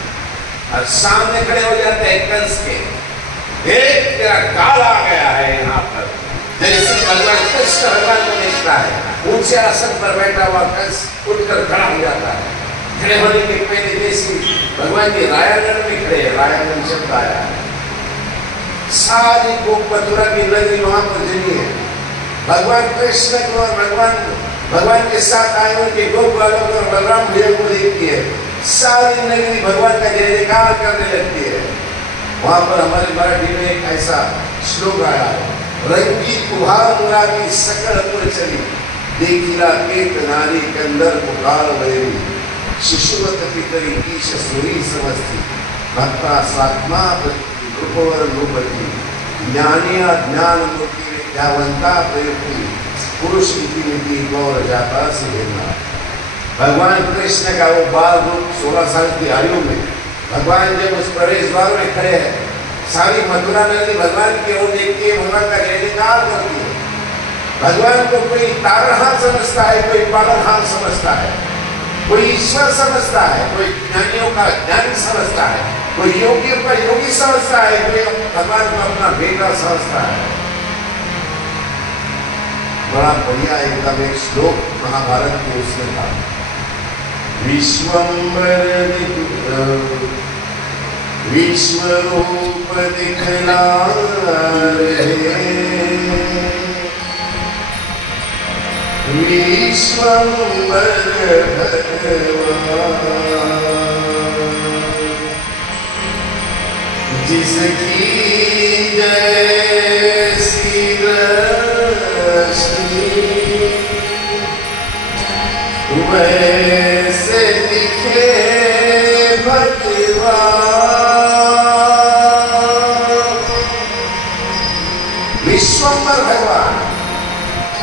और सामने खड़े हो जाते हैं कंस के। देख तेरा काल आ गया है यहाँ पर। जैसे भगवान कृष्ण भगवान को देखता है, ऊंचे आसन पर बैठा हुआ कंस उठकर खड़ा हो जाता है। खड़े होने के पहले जैसे भगवान जी रायागढ़ में खड़े हैं, रायागढ़ शब्द आया है। सारी गोप मथुरा की नगरी वहां पर जमी है। भगवान कृष्ण को और भगवान के साथ आए उनके गोप बालक और बलराम भैया को देखती है। सारी नगरी भगवान का जय जयकार करने लगती है। वहां पर हमारे मराठी में एक ऐसा श्लोक आया है, रंगी कुहार मुरारी सकल पुर चली, देखिला केत नारी कंदर पुकार वैरी, शिशुवत पितरी ईश सुरी समस्ती, भक्ता सात्मा रूपवर रूपती, ज्ञानिया ज्ञान मूर्ति विद्यावंता प्रयुक्ति, पुरुष इति गौर जाता से लेना। भगवान कृष्ण का वो बाल रूप 16 साल की आयु में भगवान जब उस प्रवेश द्वार में खड़े हैं, सारी मथुरा नगरी भगवान की ओर देखती है, भगवान का जय जयकार करती है। भगवान को कोई तारनहार समझता है, कोई पालनहार समझता है। कोई ईश्वर समझता है, कोई ज्ञानियों का ज्ञानी समझता है, कोई योगियों का योगी समझता है, कोई भगवान को अपना बेटा समझता है। बड़ा बढ़िया एकदम एक श्लोक महाभारत के उसमें था, विश्वम्भर विश्वरूप दिखला विश्वम्भर भगवान जिसकी जैसी दृष्टि वैसे दिखे भगवान। विश्वम्भर भगवान,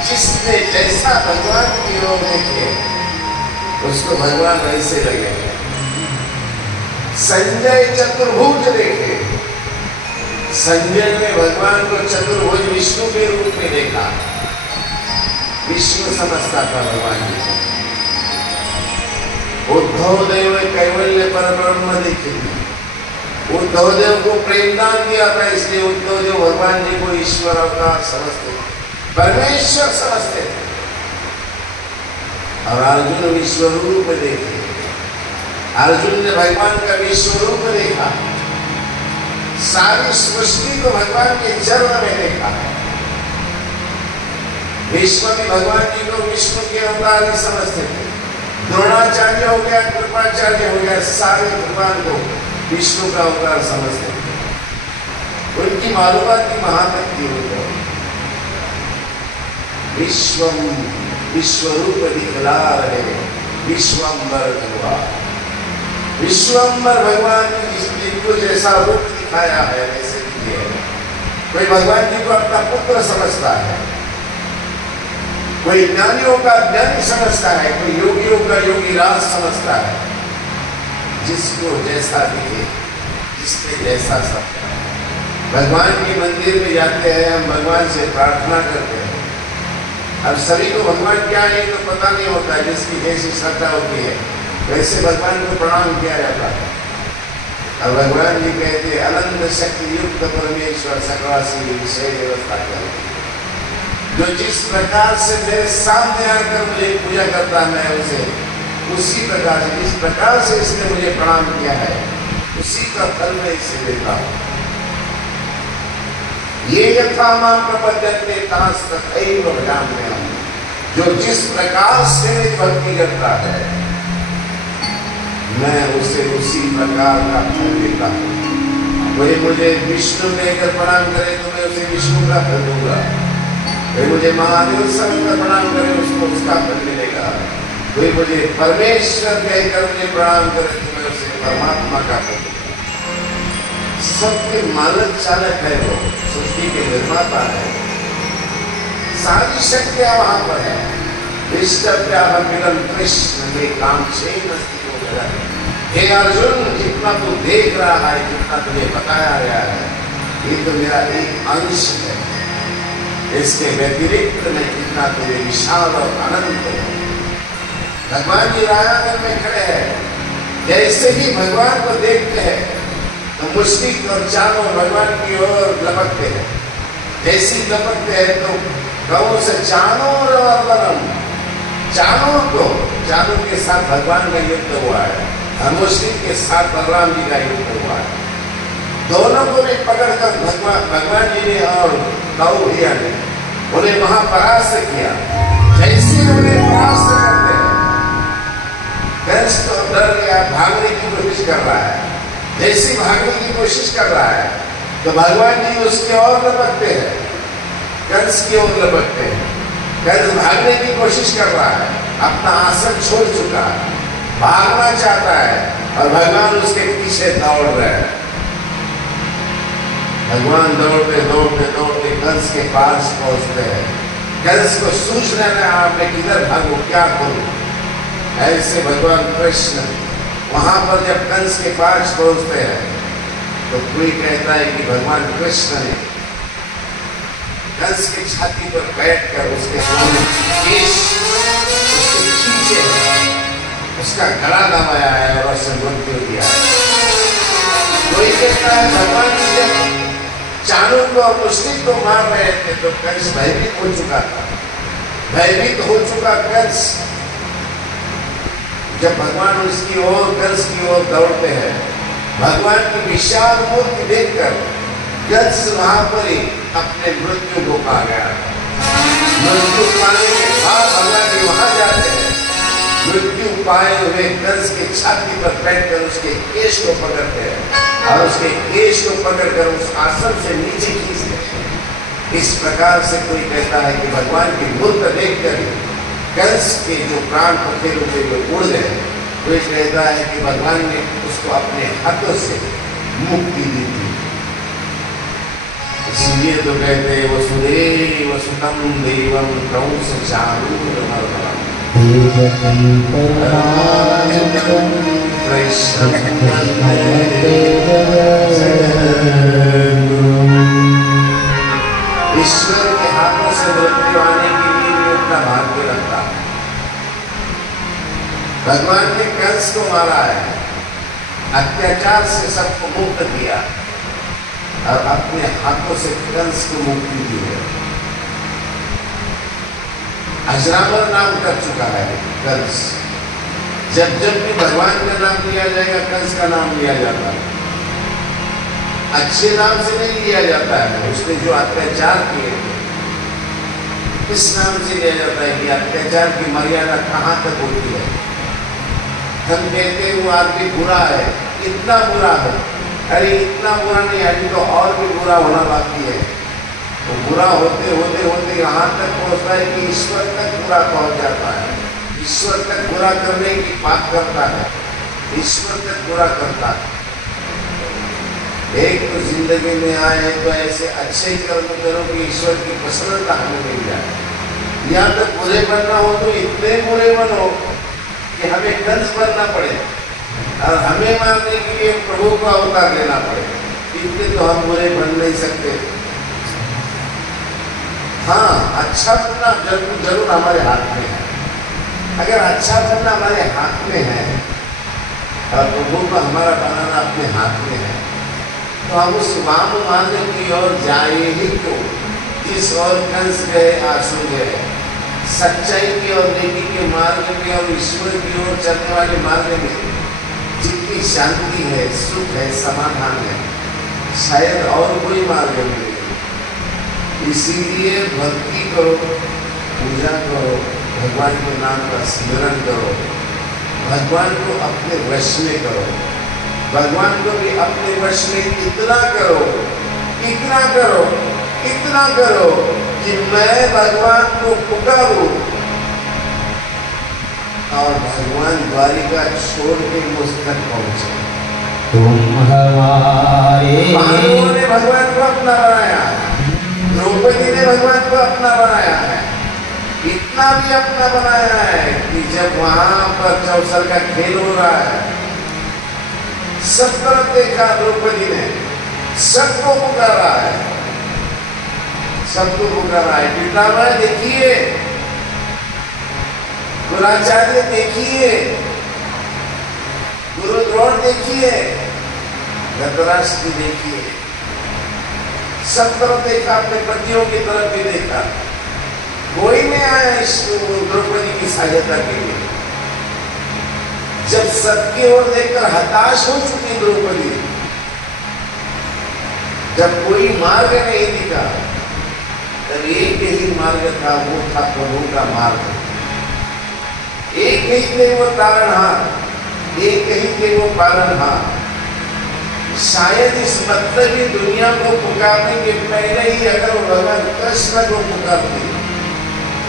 जिसने जैसा भगवान की ओर देखे उसको भगवान ऐसे लगे। संजय चतुर्भुज देखे, संजय ने भगवान को चतुर्भुज विष्णु के रूप में देखा, विष्णु समझता था भगवान जी को। उद्धव देव कैवल्य परब्रह्म देखे, उद्धव देव को प्रेमदान दिया था, इसलिए उद्धव देव भगवान जी को ईश्वर अवतार समझते, परमेश्वर समझते थे। और अर्जुन विश्वरूप देखे, अर्जुन ने भगवान का विश्वरूप देखा, सारी सृष्टि को भगवान के चरण में देखा। विश्व में भगवान जी को विष्णु के अवतार ही समझते थे। द्रोणाचार्य हो गया, कृपाचार्य हो गया, सारे भगवान को विष्णु का अवतार समझते थे। उनकी मालूमात की महाभक्ति हो गई। विश्वरूप दिखला रहे विश्वम्भर भगवान, विश्वम्भर भगवान जिनको जैसा रूप दिखाया है वैसे दिए। कोई भगवान जी को अपना पुत्र समझता है, कोई ज्ञानियों का ज्ञानी समझता है, कोई योगियों का योगी राज समझता है। जिसको जैसा दिखे, जिसने जैसा सब। भगवान के मंदिर में जाते हैं, हम भगवान से प्रार्थना करते हैं। अब सभी को भगवान क्या है तो पता नहीं होता है, जिसकी जैसी श्रद्धा होती है वैसे भगवान को प्रणाम किया जाता है। और भगवान जी कहते अनंत शक्ति युक्त परमेश्वर सकवासी विषय व्यवस्था करते, जो जिस प्रकार से मेरे सामने आकर मुझे पूजा करता मैं उसे उसी प्रकार से, जिस प्रकार से इसने मुझे प्रणाम किया है उसी का फल मैं इसे देता हूँ। ये यथा मां प्रपद्यन्ते तथैव भजाम्यहम्, जो जिस प्रकार से मेरी भक्ति करता है मैं उसे उसी प्रकार का फल देता हूँ। कोई मुझे विष्णु कहकर प्रणाम करे तो मैं उसे विष्णु का फल दूंगा, कोई मुझे महादेव का प्रणाम करे उसको उसका फल मिलेगा, कोई मुझे परमेश्वर कहकर मुझे प्रणाम करे तो मैं उसे परमात्मा का फल दूंगा। सबके मालक चालक है, वो सृष्टि के निर्माता है, सारी शक्तियां वहां पर है। कृष्ण में काम हे अर्जुन, जितना तू देख रहा है, जितना तुझे बताया गया है, ये तो मेरा एक अंश है। इसके व्यतिरिक्त में जितना तुझे विशाल और अनंत है। भगवान जी रायागढ़ में खड़े हैं, जैसे ही भगवान को देखते हैं तो मुश्किल और चारों भगवान की ओर लपकते हैं। जैसी लपकते हैं तो गौ से चारों के साथ भगवान का युद्ध हुआ है, और मुश्किल के साथ बलराम जी का युद्ध हुआ है। दोनों को भी पकड़कर भगवान जी ने और गौ भैया ने उन्हें वहां परास्त किया। जैसे उन्हें परास्त करते हैं, कंस तो डर गया, भागने की कोशिश कर रहा है। जैसे भागने की कोशिश कर रहा है तो भगवान जी उसकी ओर लपकते हैं, कंस की ओर लपकते हैं। कंस भागने की कोशिश कर रहा है, अपना आसन छोड़ चुका है, भागना चाहता है, और भगवान उसके पीछे दौड़ रहे हैं। भगवान दौड़ते दौड़ते दौड़ते कंस के पास पहुंचते हैं। कंस को सूचना है आपने किधर भागो, क्या करो। ऐसे भगवान कृष्ण वहां पर जब कंस के पास पहुंचते हैं तो कोई कहता है कि भगवान कृष्ण ने कंस की छाती पर बैठकर उसके केश उसके खींचे उसका गला दबाया है और उससे मृत्यु दिया है। कोई कहता है भगवान जी जब चाणक्य और मुश्किल को मार रहे थे तो कंस भयभीत हो चुका था। भयभीत हो चुका कंस जब भगवान उसकी ओर कंस की ओर दौड़ते हैं, भगवान की विशाल मूर्ति देखकर कंस वहां पर ही अपने मृत्यु को पा गया। मृत्यु पाने के बाद भगवान जी वहां जाते हैं। मृत्यु पाए हुए कंस के छाती पर बैठकर उसके केश को पकड़ते हैं और उसके केश को पकड़कर उस आसन से नीचे खींचते हैं। इस प्रकार से कोई कहता है कि भगवान की मूर्ति देखकर कंस के जो प्राण पखेरु थे वो उड़ गए। कोई कहता है कि भगवान ने उसको अपने हाथों से मुक्ति दी थी। इसलिए तो कहते हैं वसुदेव सुतम देवम कंस चाणूरमर्दनम ईश्वर के हाथों से मृत्यु आने के लिए भी अपना भाग्य रखता है। भगवान ने कंस को मारा है, अत्याचार से सबको मुक्त किया और अपने हाथों से कंस को मुक्ति दी है। अजरामर नाम कर चुका है कंस। जब जब भी भगवान का नाम लिया जाएगा कंस का नाम लिया जाता है। अच्छे नाम से नहीं लिया जाता है। उसने जो अत्याचार किए इस नाम से लिया जाता है कि अत्याचार की मर्यादा कहाँ तक होती है। हम कहते हैं वो आदमी बुरा है, इतना बुरा है, अरे इतना बुरा नहीं, अभी तो और भी बुरा होना बाकी है। तो बुरा होते होते होते यहाँ तक पहुँचता है कि ईश्वर तक बुरा पहुँच जाता है। ईश्वर तक बुरा करने की बात करता है, ईश्वर तक बुरा करता है। एक तो जिंदगी में आए तो ऐसे अच्छे कर्म करो कि ईश्वर की प्रसन्नता हमें मिल जाए। या तो बुरे बनना हो तो इतने बुरे बनो कि हमें कंस बनना पड़े और हमें मारने के लिए प्रभु का अवतार लेना पड़े। इतने तो हम बुरे बन नहीं सकते। हाँ, अच्छा बनना जरूर जरूर हमारे हाथ में है। अगर अच्छा बनना हमारे हाथ में है और प्रभु को हमारा बनाना अपने हाथ में है तो हम उस वाम मार्ग की ओर जाए ही क्यों, जिस ओर कंस गए आंसू गए। सच्चाई की और नेकी के मार्ग में और ईश्वर की ओर चलने वाले मार्ग में जितनी शांति है, सुख है, समाधान है, शायद और कोई मार्ग मिले। इसीलिए भक्ति करो, पूजा करो, भगवान के नाम का स्मरण करो, भगवान को अपने वश में करो। भगवान को भी अपने वश में इतना करो, इतना करो, इतना करो कि मैं भगवान को पुकारूं और भगवान द्वारिका छोड़ के मुझ तक पहुंचे। तुम हमारे पांडवों ने भगवान को अपना बनाया, द्रौपदी ने भगवान को अपना बनाया है। इतना भी अपना बनाया है कि जब वहां पर चौसर का खेल हो रहा है, सब तरफ देखा द्रौपदी ने, सबको पुकारा है, सबको पुकारा है। पितामह देखिए, गुराचार्य देखिए, गुरु द्रोण देखिए, धृतराष्ट्र देखिए, सब तरफ देखा, अपने पतियों की तरफ भी देखा। कोई नहीं आया इस द्रौपदी की सहायता के लिए। जब सबकी ओर देखकर हताश हो चुकी द्रौपदी, जब कोई मार्ग नहीं दिखा, तब एक ही मार्ग था, वो था प्रभु का मार्ग। एक ही थे वो तारणहार, एक ही थे वो पालनहार। शायद इस मतलबी दुनिया को पुकारने के पहले ही अगर वो भगवान कृष्ण को पुकारती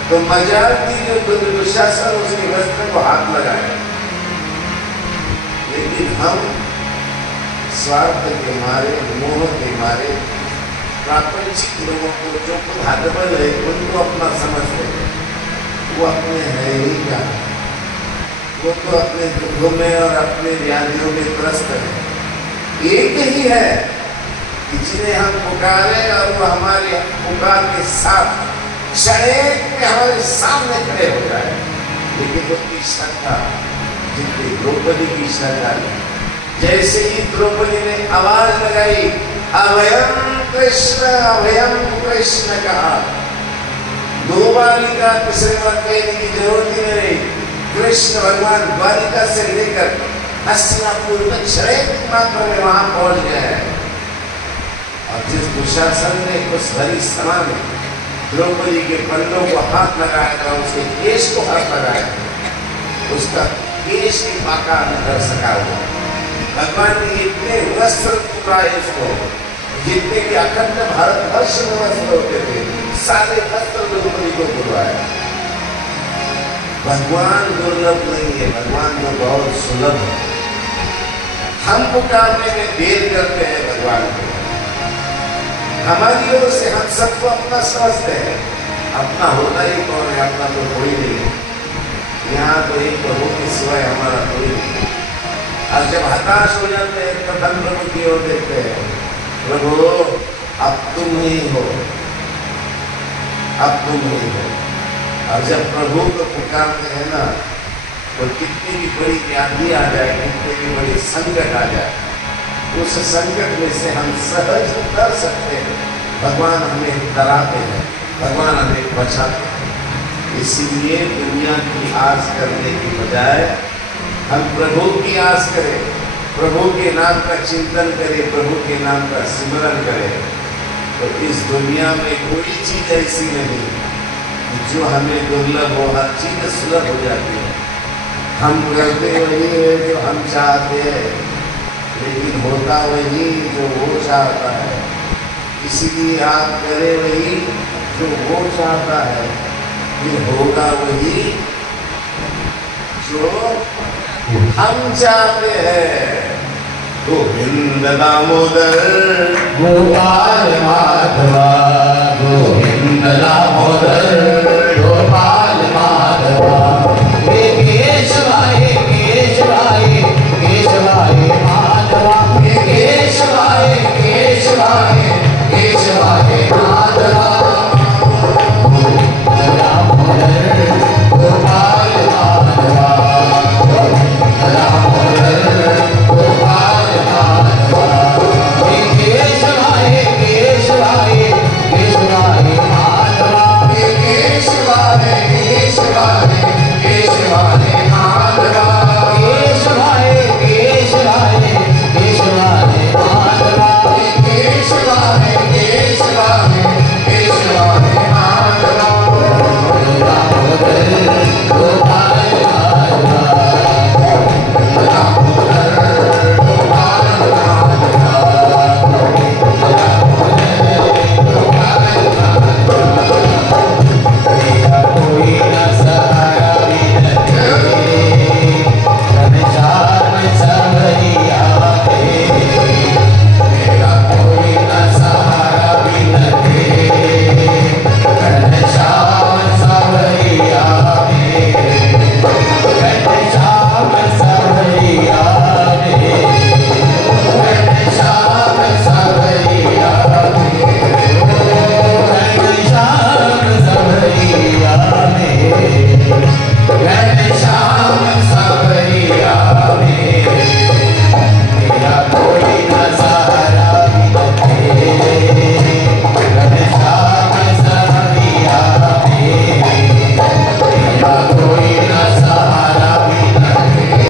तो मजाल थी जो दुशासन उसके वस्त्र को हाथ लगाए। लेकिन हम स्वार्थ के मारे, मोह के मारे, प्रापंचिक लोगों को जो हदबल है उनको अपना समझते हैं। वो अपने है ही क्या, वो तो अपने दुखों में और अपने व्याधियों में त्रस्त है। एक ही है कि जिन्हें हम पुकारे और वो हमारे पुकार के साथ क्षणेक में हमारे सामने खड़े हो जाए। लेकिन उसकी श्रद्धा जितनी द्रौपदी की श्रद्धालु। जैसे ही द्रौपदी ने आवाज लगाई अभयम कृष्ण कहा, दो बालिका तीसरे बार कहने की जरूरत ही नहीं। कृष्ण भगवान द्वारिका से लेकर हस्तिनापुर में क्षण मात्र में वहां पहुंच गए हैं। और जिस दुशासन ने उस हरी सभा में द्रौपदी के पल्लों को हाथ लगाया था, उसके केश को हाथ लगाया, उसका केश की बाका न कर सका हुआ। भगवान ने इतने वस्त्र टुकराए उसको, जितने कि अखंड भारत वर्ष में वस्त्र होते थे, सारे वस्त्र द्रौपदी को बुलवाया। भगवान दुर्लभ नहीं है, भगवान तो बहुत सुलभ है। हम पुकारने में देर करते हैं भगवान को। हमारी ओर से हम सबको अपना समझते हैं, अपना होता ही कौन है, अपना तो कोई नहीं है। यहाँ तो एक प्रभु के सिवाय हमारा कोई नहीं। और जब हताश हो जाते हैं तो धन प्रभु की ओर देखते हैं, प्रभु अब तुम ही हो, अब तुम ही हो। और जब प्रभु को पुकारते हैं ना, तो कितनी भी बड़ी व्याधि आ जाए, कितनी भी बड़ी संकट आ जाए, उस संकट में से हम सहज कर सकते हैं। भगवान हमें डराते हैं, भगवान हमें बचाते हैं। इसीलिए दुनिया की आस करने की बजाय हम प्रभु की आस करें, प्रभु के नाम का चिंतन करें, प्रभु के नाम का सिमरन करें। तो इस दुनिया में कोई चीज ऐसी नहीं जो हमें दुर्लभ हो, हर चीज सुलभ हो जाती है। हम करते वही है जो हम चाहते हैं, लेकिन होता वही जो वो चाहता है। इसीलिए आप करें वही जो वो चाहता है, फिर होगा वही जो हम चाहते हैं। गोविंद दामोदर गोपाल माधवा, गोविंद दामोदर